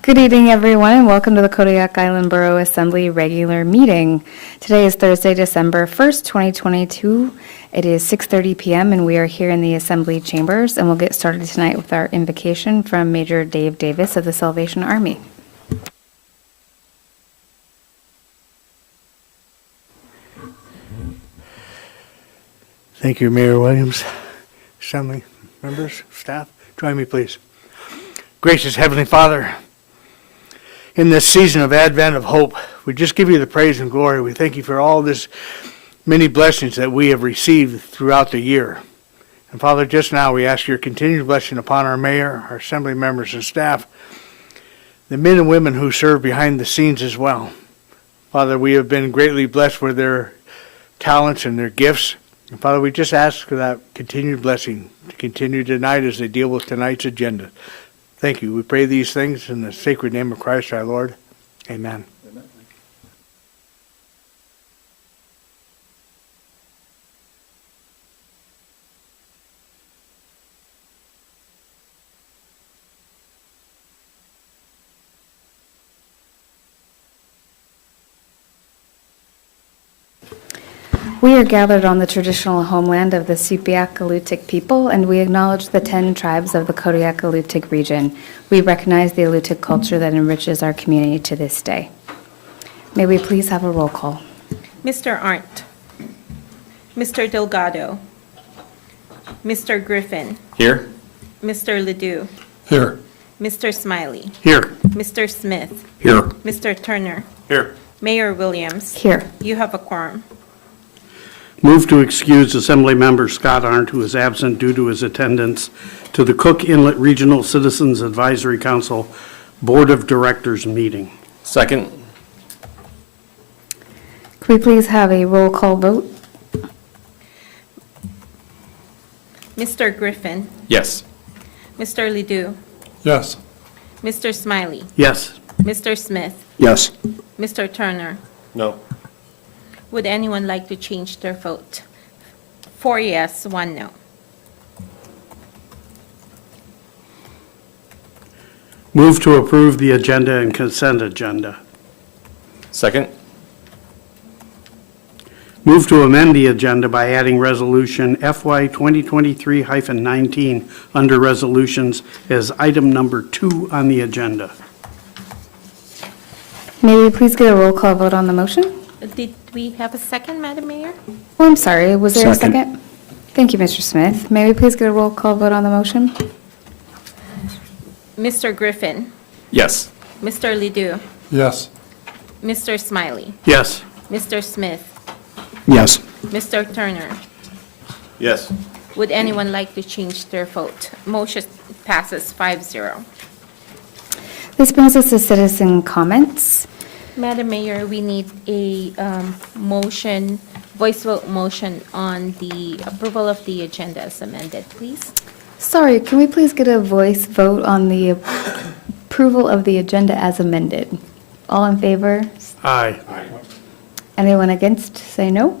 Good evening, everyone, and welcome to the Kodiak Island Borough Assembly regular meeting. Today is Thursday, December 1st, 2022. It is 6:30 p.m., and we are here in the Assembly chambers, and we'll get started tonight with our invocation from Major Dave Davis of the Salvation Army. Thank you, Mayor Williams, Assembly members, staff. Join me, please. Gracious Heavenly Father, in this season of Advent of hope, we just give you the praise and glory. We thank you for all this many blessings that we have received throughout the year. And Father, just now we ask your continued blessing upon our mayor, our assembly members and staff, the men and women who serve behind the scenes as well. Father, we have been greatly blessed with their talents and their gifts. And Father, we just ask for that continued blessing to continue tonight as they deal with tonight's agenda. Thank you. We pray these things in the sacred name of Christ our Lord. Amen. We are gathered on the traditional homeland of the Supiaq-Alutiiq people, and we acknowledge the 10 tribes of the Kodiak-Alutiiq region. We recognize the Alutiiq culture that enriches our community to this day. May we please have a roll call. Mr. Arndt, Mr. Delgado, Mr. Griffin, Here. Mr. Ledoux, Here. Mr. Smiley, Here. Mr. Smith, Here. Mr. Turner, Here. Mayor Williams. Here. You have a quorum. Move to excuse Assembly Member Scott Arndt, who is absent due to his attendance to the Cook Inlet Regional Citizens Advisory Council Board of Directors meeting. Second. Could we please have a roll call vote? Mr. Griffin, Yes. Mr. Ledoux, Yes. Mr. Smiley, Yes. Mr. Smith, Yes. Mr. Turner. No. Would anyone like to change their vote? 4 yes, 1 no. Move to approve the agenda and consent agenda. Second. Move to amend the agenda by adding resolution FY 2023-19 under resolutions as item number 2 on the agenda. May we please get a roll call vote on the motion? Did we have a second, Madam Mayor? Oh, I'm sorry. Was there Second. a second? Thank you, Mr. Smith. May we please get a roll call vote on the motion? Mr. Griffin, Yes. Mr. Ledoux, Yes. Mr. Smiley, Yes. Mr. Smith, Yes. Mr. Turner. Yes. Would anyone like to change their vote? Motion passes 5-0. This brings us to citizen comments. Madam Mayor, we need a motion, voice vote motion on the approval of the agenda as amended, please. Sorry, can we please get a voice vote on the approval of the agenda as amended? All in favor? Aye. Anyone against, say no.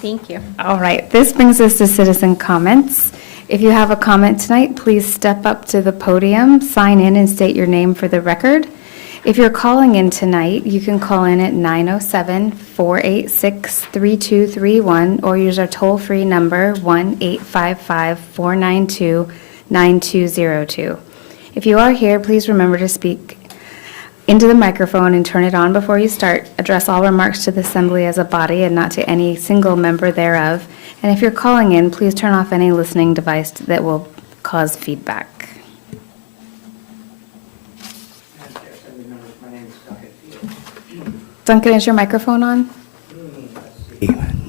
Thank you. All right, this brings us to citizen comments. If you have a comment tonight, please step up to the podium, sign in, and state your name for the record. If you're calling in tonight, you can call in at 907-486-3231 or use our toll-free number 1-855-492-9202. If you are here, please remember to speak into the microphone and turn it on before you start. Address all remarks to the assembly as a body and not to any single member thereof. And if you're calling in, please turn off any listening device that will cause feedback. Duncan, is your microphone on?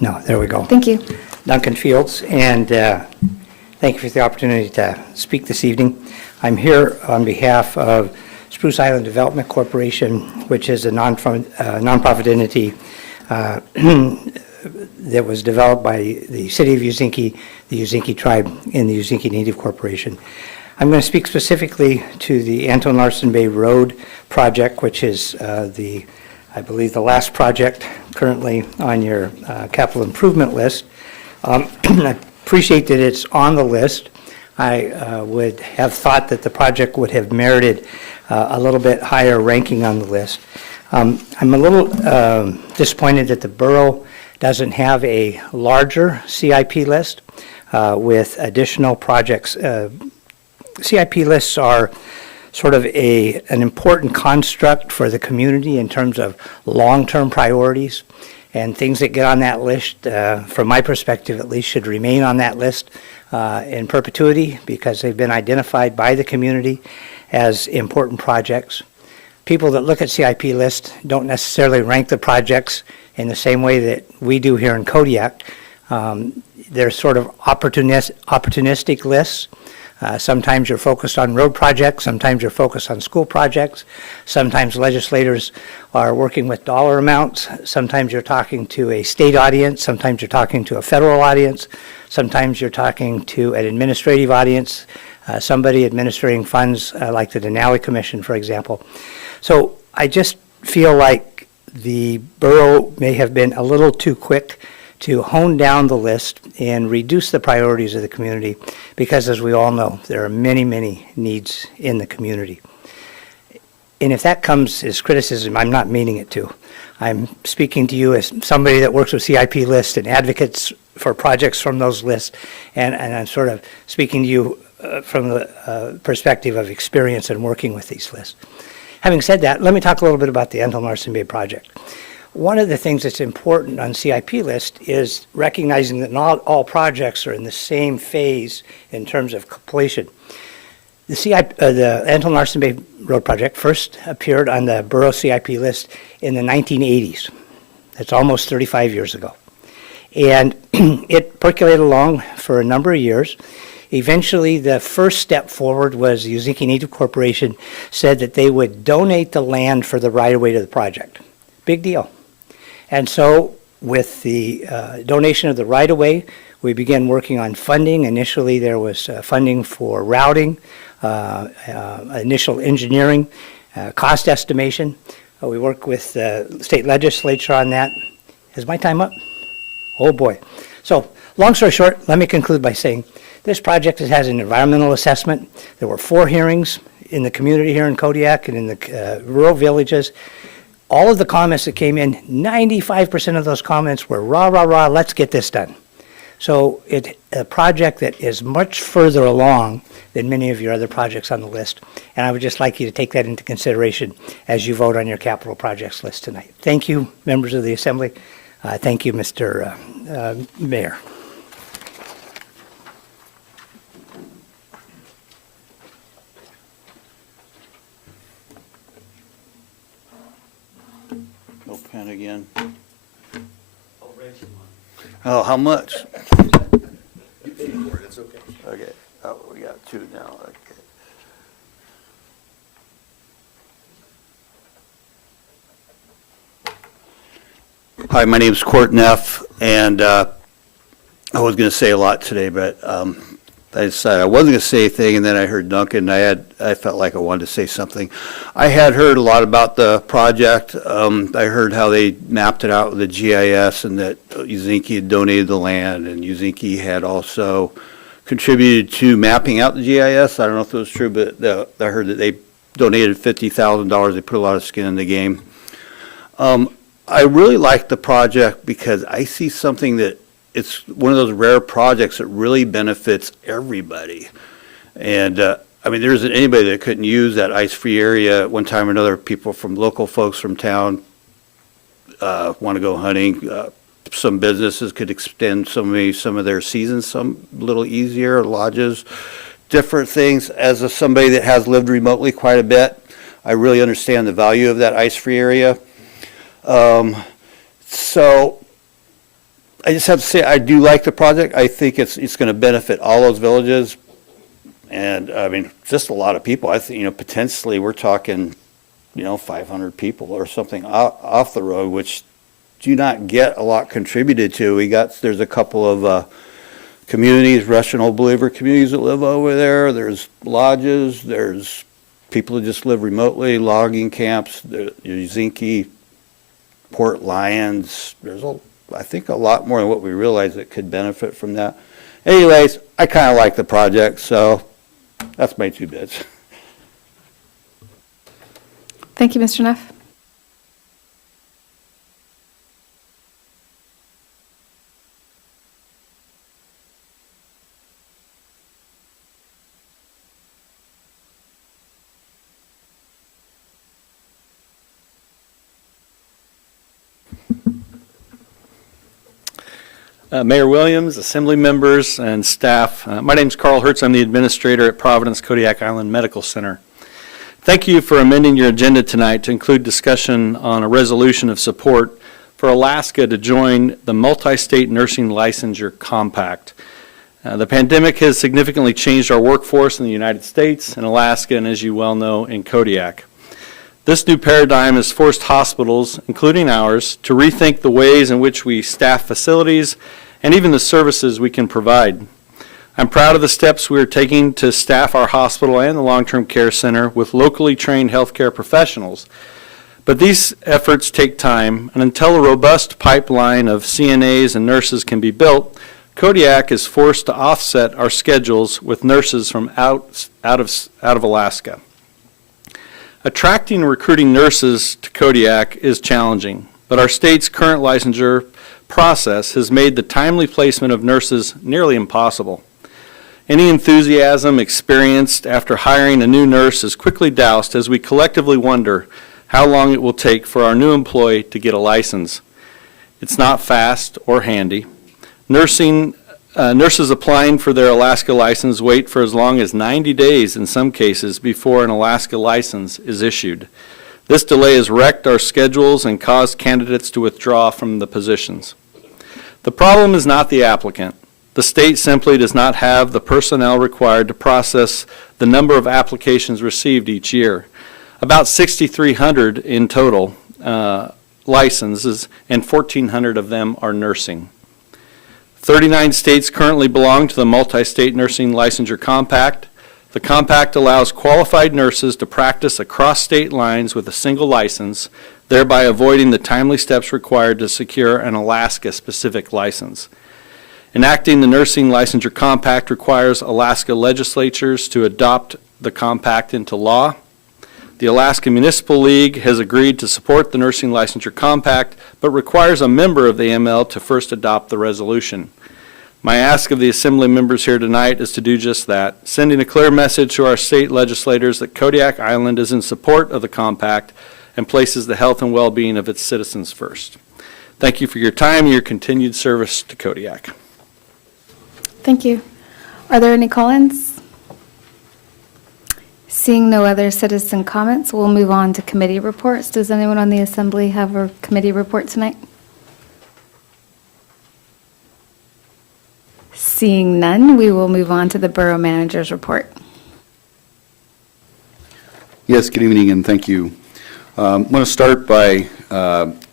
No, there we go. Thank you. Duncan Fields, and thank you for the opportunity to speak this evening. I'm here on behalf of Spruce Island Development Corporation, which is a nonprofit entity that was developed by the City of Uzinki, the Uzinki Tribe, and the Uzinki Native Corporation. I'm going to speak specifically to the Anton Larson Bay Road project, which is I believe, the last project currently on your capital improvement list. I appreciate that it's on the list. I would have thought that the project would have merited a little bit higher ranking on the list. I'm a little disappointed that the borough doesn't have a larger CIP list with additional projects. CIP lists are sort of an important construct for the community in terms of long-term priorities, and things that get on that list, from my perspective at least, should remain on that list in perpetuity because they've been identified by the community as important projects. People that look at CIP lists don't necessarily rank the projects in the same way that we do here in Kodiak. They're sort of opportunistic lists. Sometimes you're focused on road projects, sometimes you're focused on school projects, sometimes legislators are working with dollar amounts, sometimes you're talking to a state audience, sometimes you're talking to a federal audience, sometimes you're talking to an administrative audience, somebody administering funds like the Denali Commission, for example. So I just feel like the borough may have been a little too quick to hone down the list and reduce the priorities of the community because, as we all know, there are many, many needs in the community. And if that comes as criticism, I'm not meaning it to. I'm speaking to you as somebody that works with CIP lists and advocates for projects from those lists, and I'm sort of speaking to you from the perspective of experience in working with these lists. Having said that, let me talk a little bit about the Anton Larson Bay project. One of the things that's important on CIP list is recognizing that not all projects are in the same phase in terms of completion. The Anton Larson Bay Road project first appeared on the Borough CIP list in the 1980s. That's almost 35 years ago. And it percolated along for a number of years. Eventually, the first step forward was the Uzinki Native Corporation said that they would donate the land for the right-of-way to the project. Big deal. And so with the donation of the right-of-way, we began working on funding. Initially, there was funding for routing, initial engineering, cost estimation. We worked with the state legislature on that. Is my time up? Oh, boy. So long story short, let me conclude by saying this project has an environmental assessment. There were 4 hearings in the community here in Kodiak and in the rural villages. All of the comments that came in, 95% of those comments were rah, rah, rah, let's get this done. So it's a project that is much further along than many of your other projects on the list. And I would just like you to take that into consideration as you vote on your capital projects list tonight. Thank you, members of the Assembly. Thank you, Mr. Mayor. No pen again. Oh, how much? You pay for it, it's okay. Okay, oh, we got 2 now, okay. Hi, my name's Court Neff, and I was gonna say a lot today, but I decided I wasn't gonna say anything, and then I heard Duncan, I felt like I wanted to say something. I had heard a lot about the project. I heard how they mapped it out with the GIS and that Uzinki had donated the land, and Uzinki had also contributed to mapping out the GIS. I don't know if it was true, but I heard that they donated $50,000. They put a lot of skin in the game. I really like the project because I see something that it's one of those rare projects that really benefits everybody. And I mean, there isn't anybody that couldn't use that ice-free area at one time or another. People from local folks from town want to go hunting. Some businesses could extend some of their seasons some little easier, lodges, different things. As somebody that has lived remotely quite a bit, I really understand the value of that ice-free area. So I just have to say, I do like the project. I think it's going to benefit all those villages. And I mean, just a lot of people. I think, potentially we're talking, 500 people or something off the road, which do not get a lot contributed to. There's a couple of communities, Russian Old Believer communities that live over there. There's lodges. There's people who just live remotely, logging camps, the Uzinki, Port Lions. There's I think a lot more than what we realize that could benefit from that. Anyways, I kind of like the project, so that's my 2 bits. Thank you, Mr. Neff. Mayor Williams, Assembly members, and staff. My name's Carl Hertz. I'm the administrator at Providence Kodiak Island Medical Center. Thank you for amending your agenda tonight to include discussion on a resolution of support for Alaska to join the Multi-State Nursing Licensure Compact. The pandemic has significantly changed our workforce in the United States, in Alaska, and as you well know, in Kodiak. This new paradigm has forced hospitals, including ours, to rethink the ways in which we staff facilities and even the services we can provide. I'm proud of the steps we are taking to staff our hospital and the long-term care center with locally trained healthcare professionals. But these efforts take time, and until a robust pipeline of CNAs and nurses can be built, Kodiak is forced to offset our schedules with nurses from out of Alaska. Attracting and recruiting nurses to Kodiak is challenging, but our state's current licensure process has made the timely placement of nurses nearly impossible. Any enthusiasm experienced after hiring a new nurse is quickly doused as we collectively wonder how long it will take for our new employee to get a license. It's not fast or handy. Nurses applying for their Alaska license wait for as long as 90 days in some cases before an Alaska license is issued. This delay has wrecked our schedules and caused candidates to withdraw from the positions. The problem is not the applicant. The state simply does not have the personnel required to process the number of applications received each year. About 6,300 in total licenses, and 1,400 of them are nursing. 39 states currently belong to the Multi-State Nursing Licensure Compact. The compact allows qualified nurses to practice across state lines with a single license, thereby avoiding the timely steps required to secure an Alaska-specific license. Enacting the Nursing Licensure Compact requires Alaska legislatures to adopt the compact into law. The Alaska Municipal League has agreed to support the Nursing Licensure Compact, but requires a member of the ML to first adopt the resolution. My ask of the Assembly members here tonight is to do just that, sending a clear message to our state legislators that Kodiak Island is in support of the compact and places the health and well-being of its citizens first. Thank you for your time and your continued service to Kodiak. Thank you. Are there any call-ins? Seeing no other citizen comments, we'll move on to committee reports. Does anyone on the Assembly have a committee report tonight? Seeing none, we will move on to the Borough Manager's report. Yes, good evening and thank you. I want to start by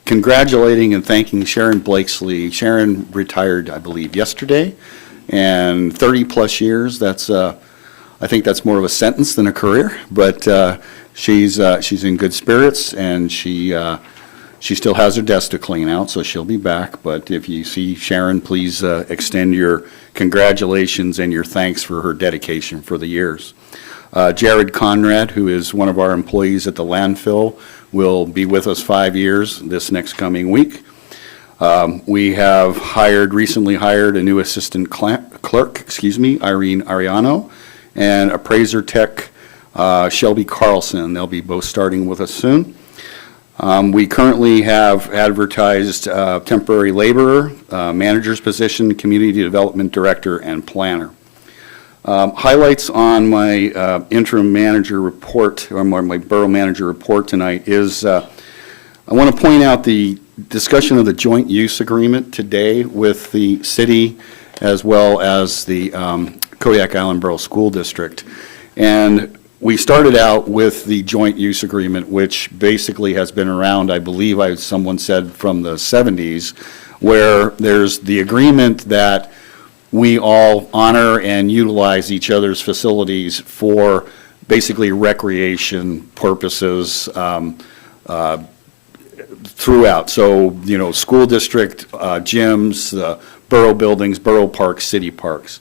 congratulating and thanking Sharon Blakesley. Sharon retired, I believe, yesterday, and 30-plus years, that's I think that's more of a sentence than a career, but she's in good spirits, and she still has her desk to clean out, so she'll be back. But if you see Sharon, please extend your congratulations and your thanks for her dedication for the years. Jared Conrad, who is one of our employees at the landfill, will be with us 5 years this next coming week. We have recently hired a new assistant clerk, Irene Ariano, and appraiser tech, Shelby Carlson. They'll be both starting with us soon. We currently have advertised temporary laborer, manager's position, community development director, and planner. Highlights on my interim manager report, or my borough manager report tonight is I want to point out the discussion of the joint use agreement today with the city as well as the Kodiak Island Borough School District. And we started out with the joint use agreement, which basically has been around, I believe someone said from the 70s, where there's the agreement that we all honor and utilize each other's facilities for basically recreation purposes throughout. So, school district, gyms, borough buildings, borough parks, city parks.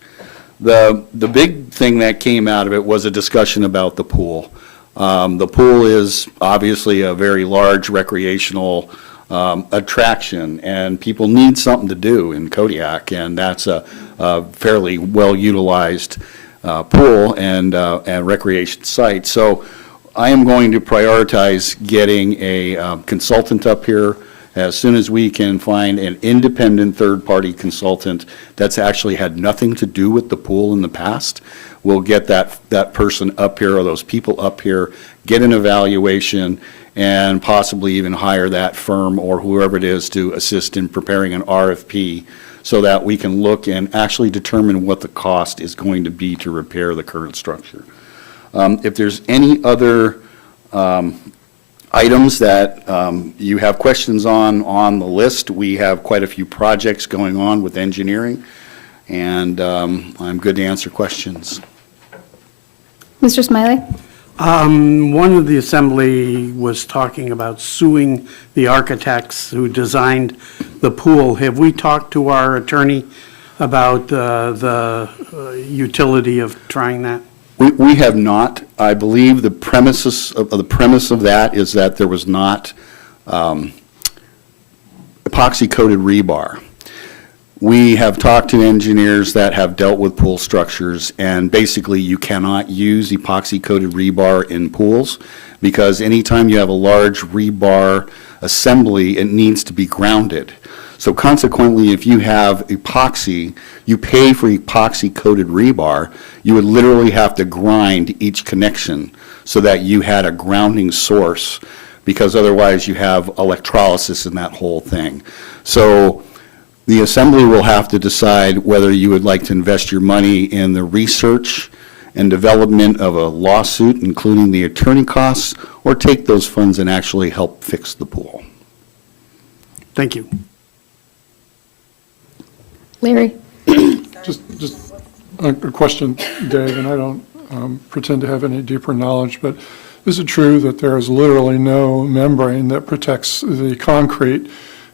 The big thing that came out of it was a discussion about the pool. The pool is obviously a very large recreational attraction, and people need something to do in Kodiak, and that's a fairly well-utilized pool and recreation site. So I am going to prioritize getting a consultant up here as soon as we can find an independent third-party consultant that's actually had nothing to do with the pool in the past. We'll get that person up here, or those people up here, get an evaluation, and possibly even hire that firm or whoever it is to assist in preparing an RFP so that we can look and actually determine what the cost is going to be to repair the current structure. If there's any other items that you have questions on the list, we have quite a few projects going on with engineering, and I'm good to answer questions. Mr. Smiley? One of the assembly was talking about suing the architects who designed the pool. Have we talked to our attorney about the utility of trying that? We have not. I believe the premise of that is that there was not epoxy-coated rebar. We have talked to engineers that have dealt with pool structures, and basically you cannot use epoxy-coated rebar in pools because anytime you have a large rebar assembly, it needs to be grounded. So consequently, if you have epoxy, you pay for epoxy-coated rebar, you would literally have to grind each connection so that you had a grounding source, because otherwise you have electrolysis in that whole thing. So the assembly will have to decide whether you would like to invest your money in the research and development of a lawsuit, including the attorney costs, or take those funds and actually help fix the pool. Thank you. Larry? Just a question, Dave, and I don't pretend to have any deeper knowledge, but is it true that there is literally no membrane that protects the concrete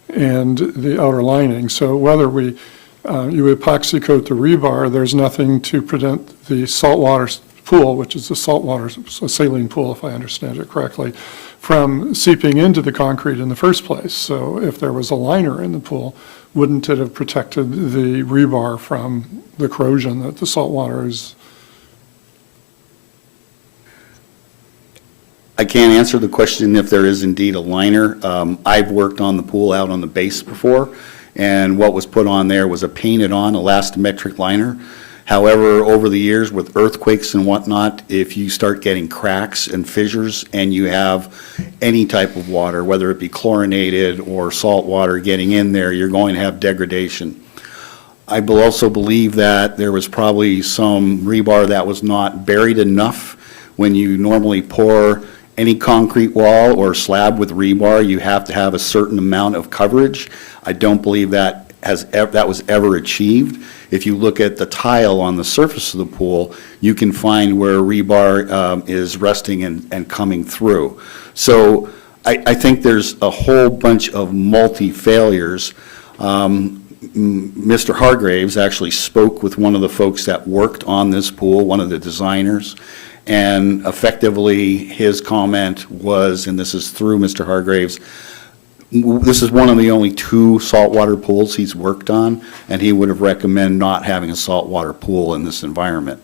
and the outer lining? So whether you epoxy coat the rebar, there's nothing to prevent the saltwater pool, which is a saltwater saline pool, if I understand it correctly, from seeping into the concrete in the first place. So if there was a liner in the pool, wouldn't it have protected the rebar from the corrosion that the salt water is? I can't answer the question if there is indeed a liner. I've worked on the pool out on the base before, and what was put on there was a painted-on elastometric liner. However, over the years with earthquakes and whatnot, if you start getting cracks and fissures and you have any type of water, whether it be chlorinated or salt water getting in there, you're going to have degradation. I also believe that there was probably some rebar that was not buried enough. When you normally pour any concrete wall or slab with rebar, you have to have a certain amount of coverage. I don't believe that was ever achieved. If you look at the tile on the surface of the pool, you can find where rebar is resting and coming through. So I think there's a whole bunch of multi-failures. Mr. Hargraves actually spoke with one of the folks that worked on this pool, one of the designers, and effectively his comment was, and this is through Mr. Hargraves, this is one of the only 2 saltwater pools he's worked on, and he would have recommended not having a saltwater pool in this environment.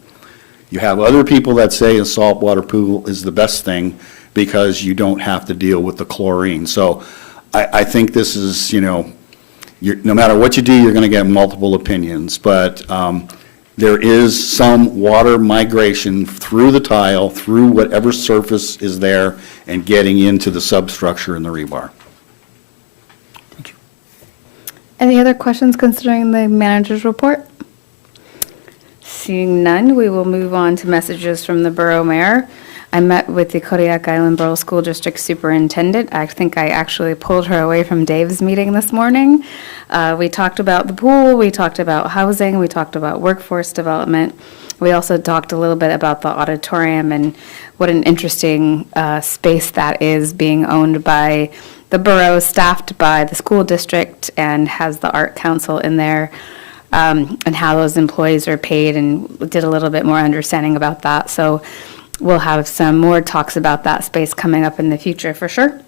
You have other people that say a saltwater pool is the best thing because you don't have to deal with the chlorine. So I think this is, no matter what you do, you're going to get multiple opinions, but there is some water migration through the tile, through whatever surface is there, and getting into the substructure in the rebar. Any other questions concerning the manager's report? Seeing none, we will move on to messages from the borough mayor. I met with the Kodiak Island Borough School District Superintendent. I think I actually pulled her away from Dave's meeting this morning. We talked about the pool, we talked about housing, we talked about workforce development. We also talked a little bit about the auditorium and what an interesting space that is, being owned by the borough, staffed by the school district, and has the art council in there. and how those employees are paid, and did a little bit more understanding about that. So we'll have some more talks about that space coming up in the future for sure.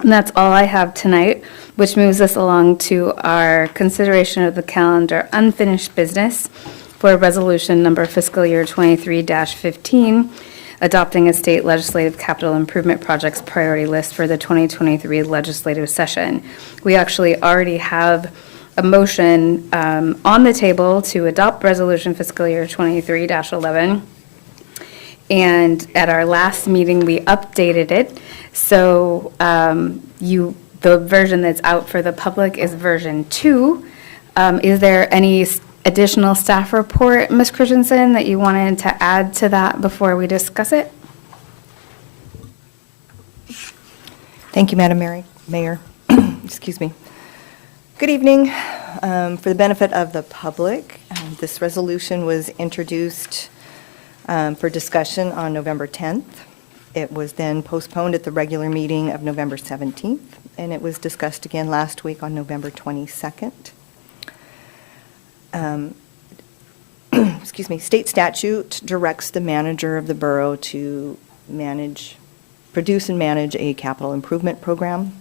And that's all I have tonight, which moves us along to our consideration of the calendar unfinished business for resolution number fiscal year 23-15, adopting a state legislative capital improvement projects priority list for the 2023 legislative session. We actually already have a motion on the table to adopt resolution fiscal year 23-11. And at our last meeting, we updated it. So the version that's out for the public is version 2. Is there any additional staff report, Ms. Christensen, that you wanted to add to that before we discuss it? Thank you, Madam Mayor. Excuse me. Good evening. For the benefit of the public, this resolution was introduced for discussion on November 10th. It was then postponed at the regular meeting of November 17th, and it was discussed again last week on November 22nd. Excuse me, state statute directs the manager of the borough to produce and manage a capital improvement program.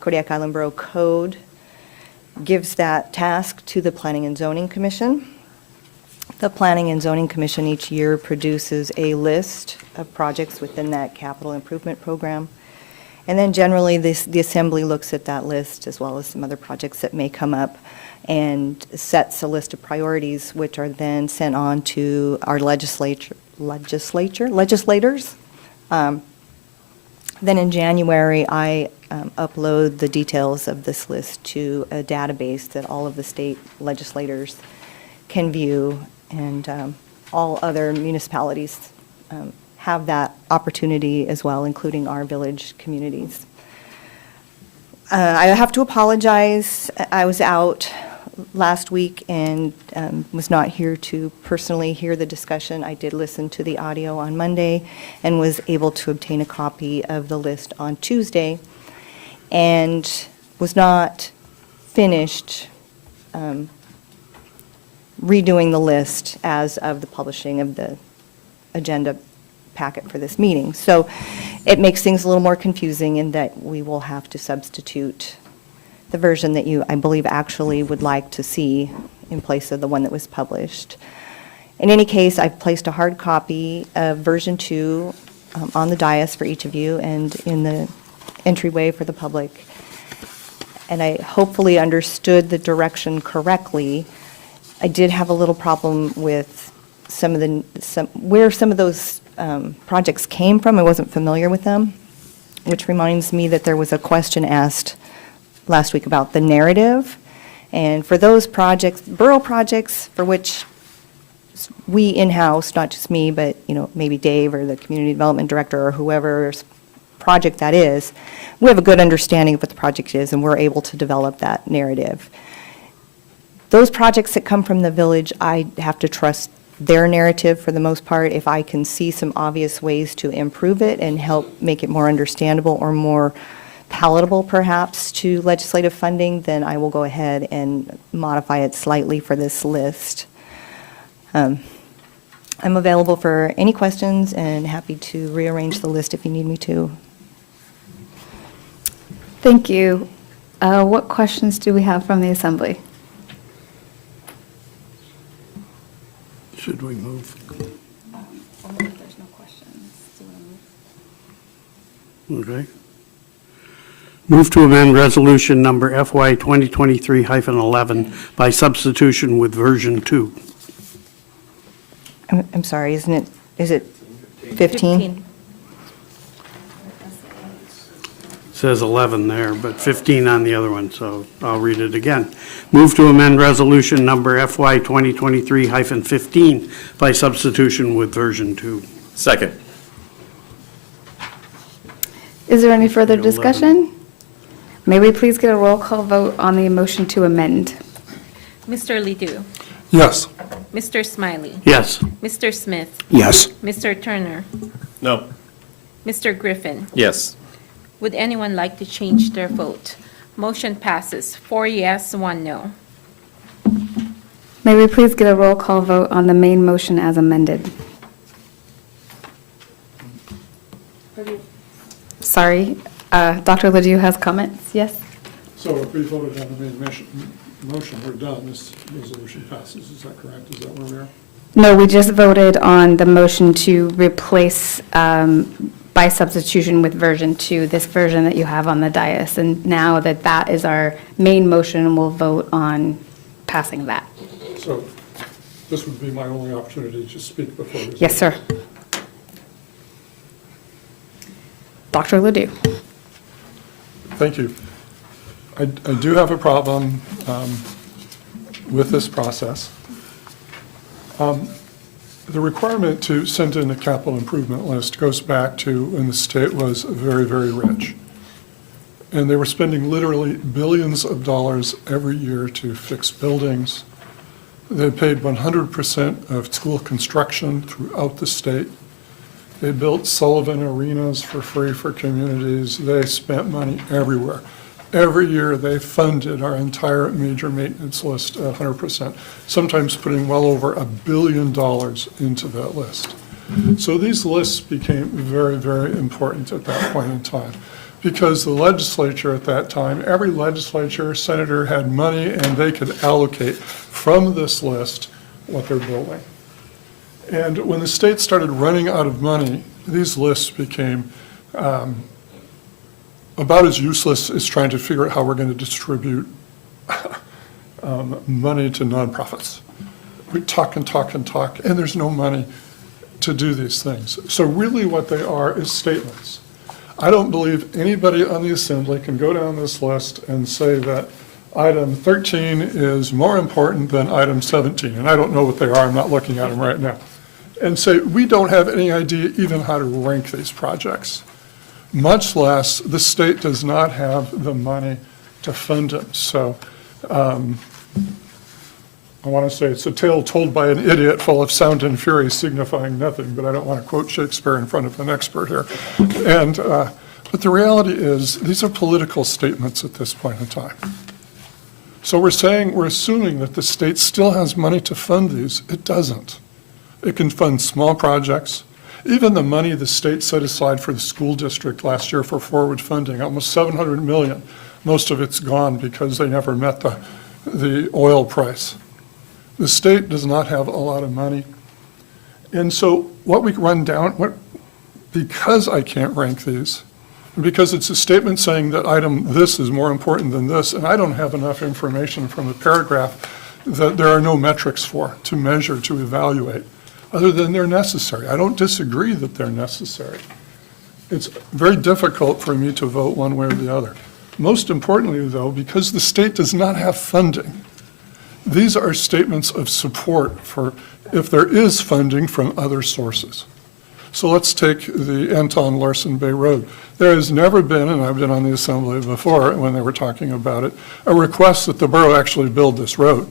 Kodiak Island Borough Code gives that task to the Planning and Zoning Commission. The Planning and Zoning Commission each year produces a list of projects within that capital improvement program. And then generally, the Assembly looks at that list as well as some other projects that may come up and sets a list of priorities, which are then sent on to our legislators. Then in January, I upload the details of this list to a database that all of the state legislators can view, and all other municipalities have that opportunity as well, including our village communities. I have to apologize. I was out last week and was not here to personally hear the discussion. I did listen to the audio on Monday and was able to obtain a copy of the list on Tuesday, and was not finished redoing the list as of the publishing of the agenda packet for this meeting. So it makes things a little more confusing in that we will have to substitute the version that you, I believe, actually would like to see in place of the one that was published. In any case, I've placed a hard copy of version 2 on the dais for each of you and in the entryway for the public. And I hopefully understood the direction correctly. I did have a little problem with where some of those projects came from. I wasn't familiar with them, which reminds me that there was a question asked last week about the narrative. And for those projects, borough projects, for which we in-house, not just me, but maybe Dave or the community development director or whoever's project that is, we have a good understanding of what the project is, and we're able to develop that narrative. Those projects that come from the village, I have to trust their narrative for the most part. If I can see some obvious ways to improve it and help make it more understandable or more palatable perhaps to legislative funding, then I will go ahead and modify it slightly for this list. I'm available for any questions and happy to rearrange the list if you need me to. Thank you. What questions do we have from the Assembly? Should we move? There's no questions. Okay. Move to amend resolution number FY 2023-11 by substitution with version 2. I'm sorry, is it 15? Says 11 there, but 15 on the other one, so I'll read it again. Move to amend resolution number FY 2023-15 by substitution with version 2. Second. Is there any further 11. discussion? May we please get a roll call vote on the motion to amend? Mr. Ledoux, Yes. Mr. Smiley, Yes. Mr. Smith, Yes. Mr. Turner, No. Mr. Griffin. Yes. Would anyone like to change their vote? Motion passes 4 yes, 1 no. May we please get a roll call vote on the main motion as amended? Sorry, Dr. Ledoux has comments, yes? So if we voted on the main motion, we're done, this resolution passes, is that correct? Is that where we are? No, we just voted on the motion to replace by substitution with version 2, this version that you have on the dais. And now that that is our main motion, we'll vote on passing that. So this would be my only opportunity to speak before this. Yes, sir. Dr. Ledoux. Thank you. I do have a problem with this process. The requirement to send in a capital improvement list goes back to when the state was very, very rich. And they were spending literally billions of dollars every year to fix buildings. They paid 100% of school construction throughout the state. They built Sullivan arenas for free for communities. They spent money everywhere. Every year, they funded our entire major maintenance list 100%, sometimes putting well over $1 billion into that list. So these lists became very, very important at that point in time because the legislature at that time, every legislature, senator had money and they could allocate from this list what they're building. And when the state started running out of money, these lists became about as useless as trying to figure out how we're going to distribute money to nonprofits. We talk and talk and talk, and there's no money to do these things. So really what they are is statements. I don't believe anybody on the Assembly can go down this list and say that item 13 is more important than item 17, and I don't know what they are, I'm not looking at them right now, and say we don't have any idea even how to rank these projects. Much less, the state does not have the money to fund them. So I want to say it's a tale told by an idiot full of sound and fury signifying nothing, but I don't want to quote Shakespeare in front of an expert here. And but the reality is these are political statements at this point in time. So we're assuming that the state still has money to fund these. It doesn't. It can fund small projects. Even the money the state set aside for the school district last year for forward funding, almost $700 million, most of it's gone because they never met the oil price. The state does not have a lot of money. And so what we run down, because I can't rank these, because it's a statement saying that item this is more important than this, and I don't have enough information from the paragraph that there are no metrics for, to measure, to evaluate, other than they're necessary. I don't disagree that they're necessary. It's very difficult for me to vote one way or the other. Most importantly, though, because the state does not have funding, these are statements of support for if there is funding from other sources. So let's take the Anton Larson Bay Road. There has never been, and I've been on the Assembly before when they were talking about it, a request that the borough actually build this road.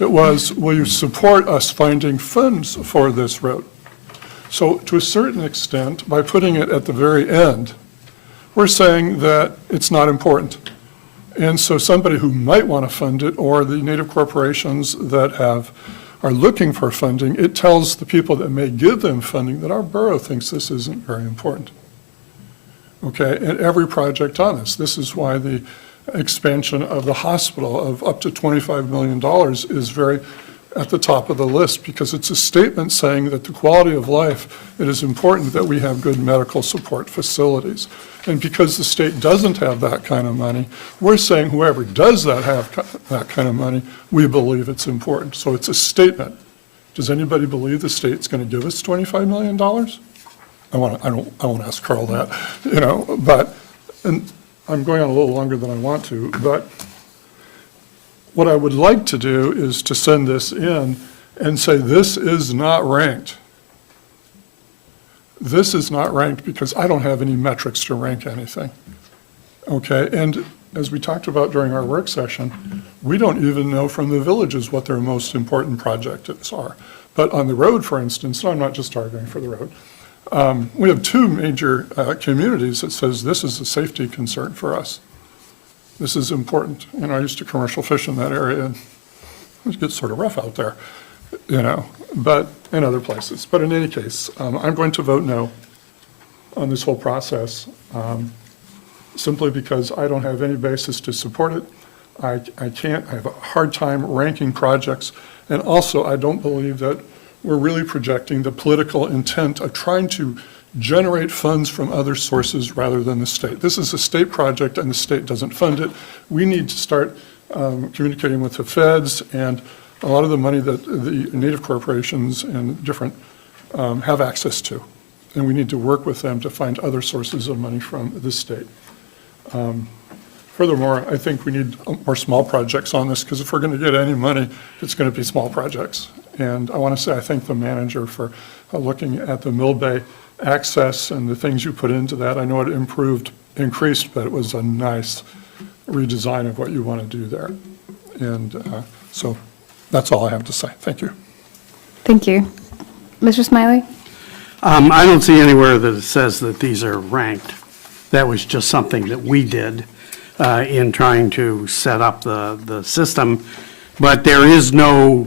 It was, will you support us finding funds for this road? So to a certain extent, by putting it at the very end, we're saying that it's not important. And so somebody who might want to fund it, or the native corporations that are looking for funding, it tells the people that may give them funding that our borough thinks this isn't very important. Okay, and every project on this is why the expansion of the hospital of up to $25 million is very at the top of the list, because it's a statement saying that the quality of life, it is important that we have good medical support facilities. And because the state doesn't have that kind of money, we're saying whoever does have that kind of money, we believe it's important. So it's a statement. Does anybody believe the state's going to give us $25 million? I won't ask Carl that, but, and I'm going on a little longer than I want to, but what I would like to do is to send this in and say this is not ranked. This is not ranked because I don't have any metrics to rank anything. Okay, and as we talked about during our work session, we don't even know from the villages what their most important projects are. But on the road, for instance, and I'm not just arguing for the road, we have two major communities that says this is a safety concern for us. This is important. I used to commercial fish in that area. It gets sort of rough out there, but in other places. But in any case, I'm going to vote no on this whole process, simply because I don't have any basis to support it. I have a hard time ranking projects, and also I don't believe that we're really projecting the political intent of trying to generate funds from other sources rather than the state. This is a state project and the state doesn't fund it. We need to start communicating with the feds and a lot of the money that the native corporations and different have access to. And we need to work with them to find other sources of money from the state. Furthermore, I think we need more small projects on this, because if we're going to get any money, it's going to be small projects. And I want to say I thank the manager for looking at the Mill Bay access and the things you put into that. I know it increased, but it was a nice redesign of what you want to do there. And so that's all I have to say. Thank you. Thank you. Mr. Smiley? I don't see anywhere that it says that these are ranked. That was just something that we did in trying to set up the system. But there is no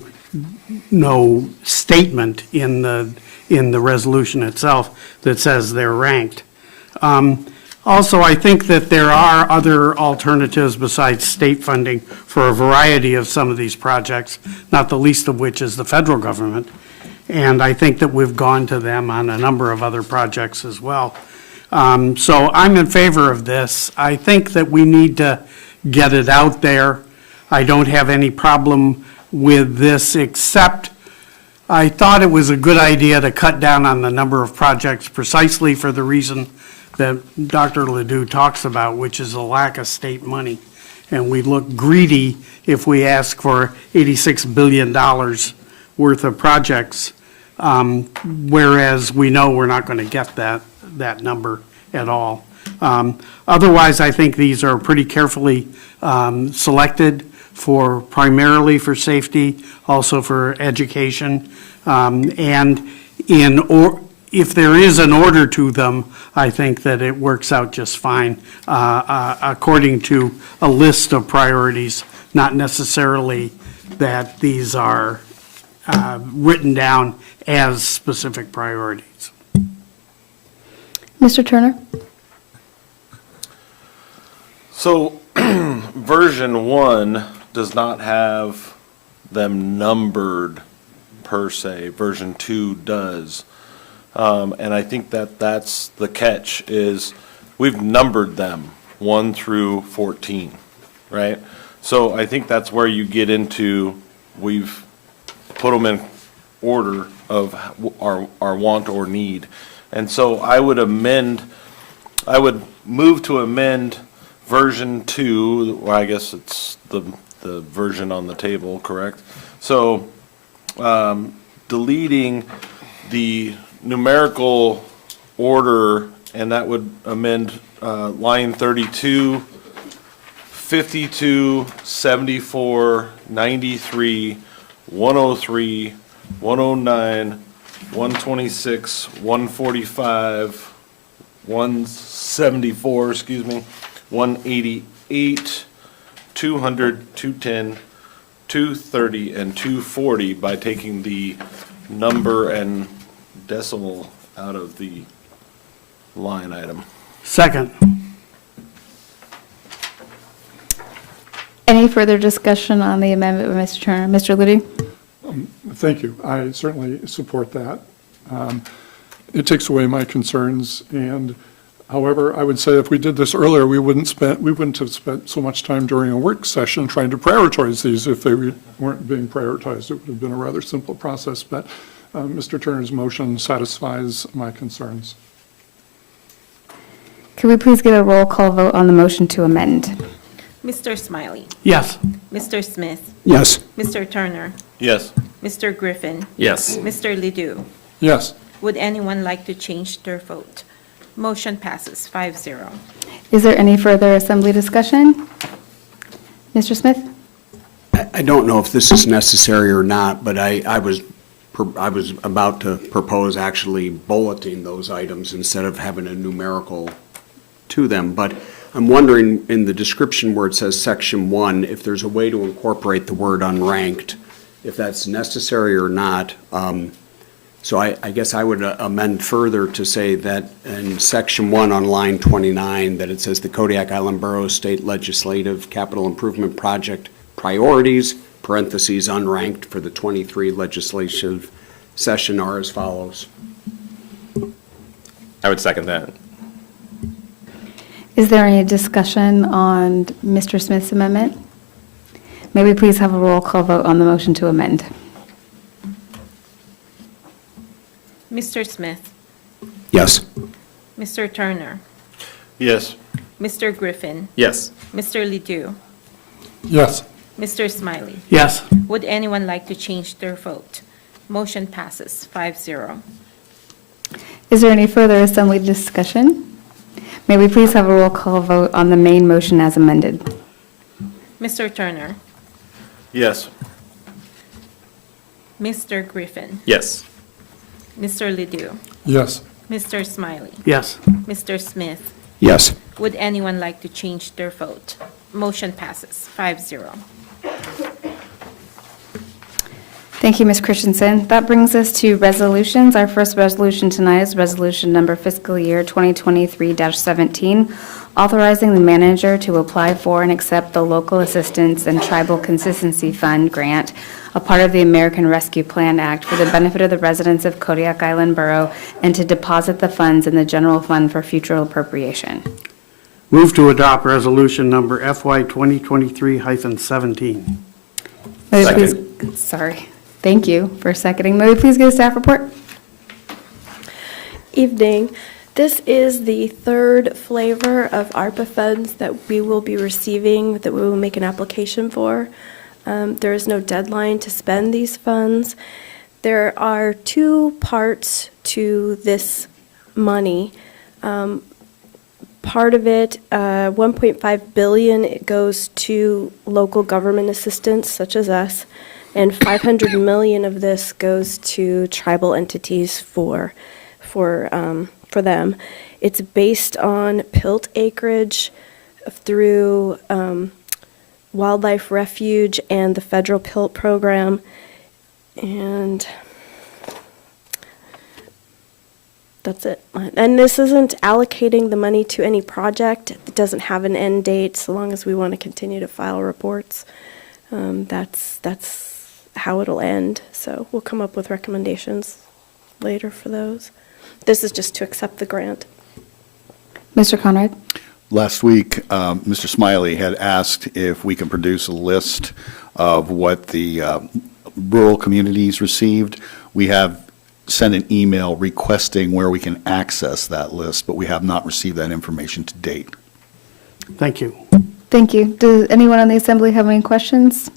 statement in the resolution itself that says they're ranked. Also, I think that there are other alternatives besides state funding for a variety of some of these projects, not the least of which is the federal government. And I think that we've gone to them on a number of other projects as well. So I'm in favor of this. I think that we need to get it out there. I don't have any problem with this, except I thought it was a good idea to cut down on the number of projects precisely for the reason that Dr. Ledoux talks about, which is a lack of state money. And we look greedy if we ask for $86 billion worth of projects, whereas we know we're not going to get that number at all. Otherwise, I think these are pretty carefully selected primarily for safety, also for education. And if there is an order to them, I think that it works out just fine according to a list of priorities, not necessarily that these are written down as specific priorities. Mr. Turner? So version 1 does not have them numbered per se. Version 2 does. And I think that's the catch, is we've numbered them 1 through 14, right? So I think that's where you get into, we've put them in order of our want or need. And so I would move to amend version 2, well, I guess it's the version on the table, correct? So deleting the numerical order, and that would amend line 32, 52, 74, 93, 103, 109, 126, 145, 174, 188, 200, 210, 230, and 240 by taking the number and decimal out of the line item. Second. Any further discussion on the amendment by Mr. Turner? Mr. Liddy? Thank you. I certainly support that. It takes away my concerns, and however, I would say if we did this earlier, we wouldn't have spent so much time during a work session trying to prioritize these. If they weren't being prioritized, it would have been a rather simple process, but Mr. Turner's motion satisfies my concerns. Could we please get a roll call vote on the motion to amend? Mr. Smiley. Yes. Mr. Smith. Yes. Mr. Turner. Yes. Mr. Griffin. Yes. Mr. Ledoux. Yes. Would anyone like to change their vote? Motion passes 5-0. Is there any further assembly discussion? Mr. Smith? I don't know if this is necessary or not, but I was about to propose actually bulleting those items instead of having a numerical to them. But I'm wondering, in the description where it says Section 1, if there's a way to incorporate the word unranked, if that's necessary or not. So I guess I would amend further to say that in Section 1 on line 29, that it says the Kodiak Island Borough State Legislative Capital Improvement Project priorities, parentheses, unranked for the 23 legislative session are as follows. I would second that. Is there any discussion on Mr. Smith's amendment? May we please have a roll call vote on the motion to amend? Mr. Smith, Yes. Mr. Turner, Yes. Mr. Griffin, Yes. Mr. Ledoux, Yes. Mr. Smiley. Yes. Would anyone like to change their vote? Motion passes 5-0. Is there any further assembly discussion? May we please have a roll call vote on the main motion as amended? Mr. Turner, Yes. Mr. Griffin, Yes. Mr. Ledoux, Yes. Mr. Smiley, Yes. Mr. Smith. Yes. Would anyone like to change their vote? Motion passes 5-0. Thank you, Ms. Christensen. That brings us to resolutions. Our first resolution tonight is resolution number fiscal year 2023-17, authorizing the manager to apply for and accept the Local Assistance and Tribal Consistency Fund grant, a part of the American Rescue Plan Act, for the benefit of the residents of Kodiak Island Borough, and to deposit the funds in the general fund for future appropriation. Move to adopt resolution number FY 2023-17. May we Second. please- Sorry. Thank you for seconding. May we please get a staff report? Evening. This is the third flavor of ARPA funds that we will be receiving, that we will make an application for. There is no deadline to spend these funds. There are two parts to this money. Part of it, 1.5 billion, it goes to local government assistance such as us, and 500 million of this goes to tribal entities for them. It's based on PILT acreage through Wildlife Refuge and the federal PILT program, and that's it. And this isn't allocating the money to any project. It doesn't have an end date, so long as we want to continue to file reports. That's how it'll end. So we'll come up with recommendations later for those. This is just to accept the grant. Mr. Conrad? Last week, Mr. Smiley had asked if we can produce a list of what the rural communities received. We have sent an email requesting where we can access that list, but we have not received that information to date. Thank you. Thank you. Does anyone on the assembly have any questions?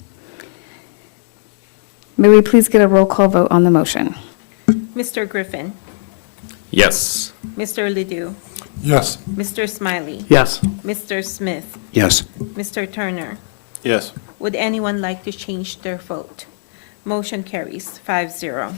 May we please get a roll call vote on the motion? Mr. Griffin, Yes. Mr. Ledoux, Yes. Mr. Smiley, Yes. Mr. Smith, Yes. Mr. Turner. Yes. Would anyone like to change their vote? Motion carries 5-0.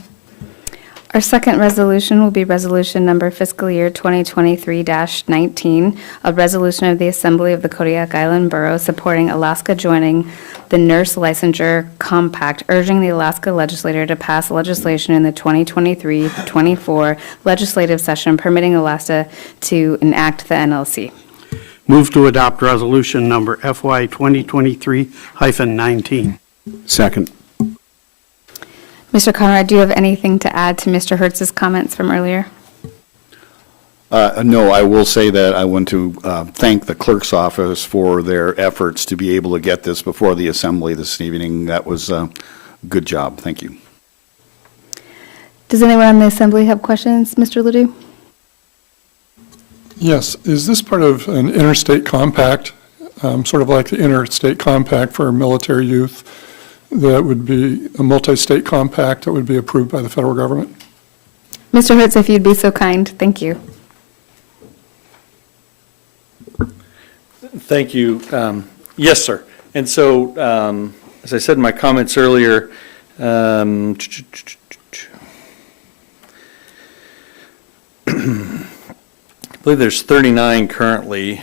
Our second resolution will be resolution number fiscal year 2023-19, a resolution of the Assembly of the Kodiak Island Borough supporting Alaska joining the Nurse Licensure Compact, urging the Alaska legislature to pass legislation in the 2023-24 legislative session permitting Alaska to enact the NLC. Move to adopt resolution number FY 2023-19. Second. Mr. Conrad, do you have anything to add to Mr. Hertz's comments from earlier? No, I will say that I want to thank the clerk's office for their efforts to be able to get this before the assembly this evening. That was a good job. Thank you. Does anyone on the assembly have questions? Mr. Ledoux? Yes. Is this part of an interstate compact, sort of like the interstate compact for military youth, that would be a multi-state compact that would be approved by the federal government? Mr. Hertz, if you'd be so kind, thank you. Thank you. Yes, sir. And so, as I said in my comments earlier, the believe there's 39 currently,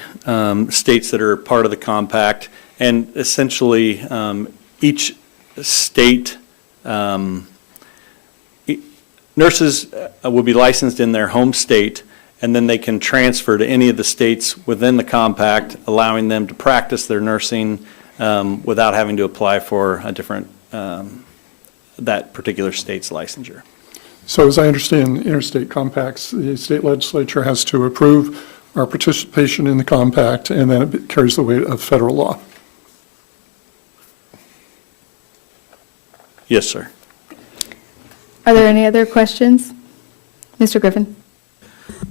states that are part of the compact, and essentially, each state, nurses will be licensed in their home state, and then they can transfer to any of the states within the compact, allowing them to practice their nursing without having to apply for a different, that particular state's licensure. So as I understand interstate compacts, the state legislature has to approve our participation in the compact, and then it carries the weight of federal law. Yes, sir. Are there any other questions? Mr. Griffin?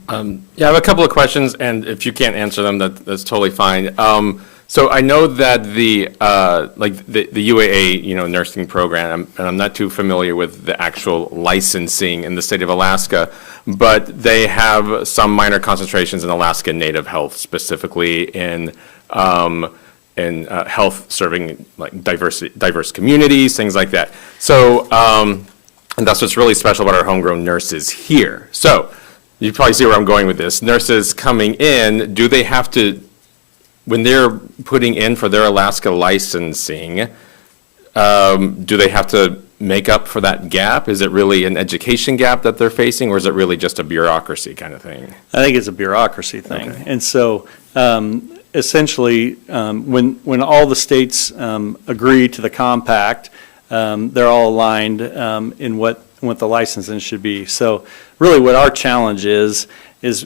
Yeah, I have a couple of questions, and if you can't answer them, that's totally fine. So I know that the UAA, nursing program, and I'm not too familiar with the actual licensing in the state of Alaska, but they have some minor concentrations in Alaska Native health, specifically in health serving like diverse communities, things like that. So, and that's what's really special about our homegrown nurses here. So, you probably see where I'm going with this. Nurses coming in, do they have to, when they're putting in for their Alaska licensing, do they have to make up for that gap? Is it really an education gap that they're facing, or is it really just a bureaucracy kind of thing? I think it's a bureaucracy thing. Okay. And so essentially, when all the states agree to the compact, they're all aligned in what the licensing should be. So really what our challenge is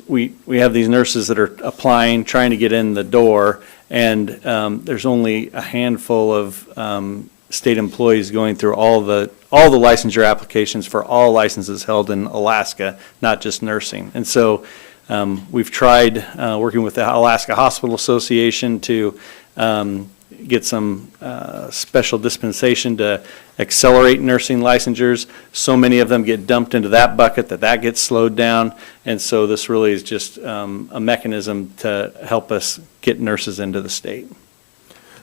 we have these nurses that are applying, trying to get in the door, and there's only a handful of state employees going through all the licensure applications for all licenses held in Alaska, not just nursing. And so we've tried working with the Alaska Hospital Association to get some special dispensation to accelerate nursing licensures. So many of them get dumped into that bucket that gets slowed down. And so this really is just a mechanism to help us get nurses into the state.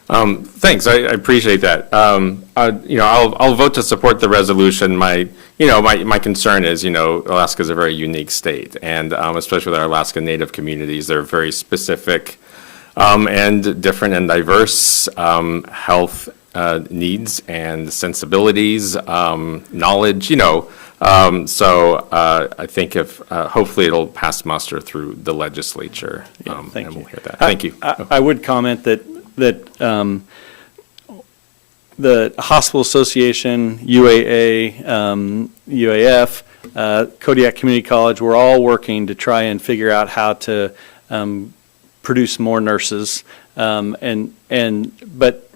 Thanks, I appreciate that. I'll vote to support the resolution. My concern is, Alaska is a very unique state, and especially with our Alaska Native communities, they're very specific and different and diverse health needs and sensibilities, knowledge, so I think if, hopefully it'll pass muster through the legislature. Thank and you. we'll hear that. Thank you. I would comment that the Hospital Association, UAA, UAF, Kodiak Community College, we're all working to try and figure out how to produce more nurses. But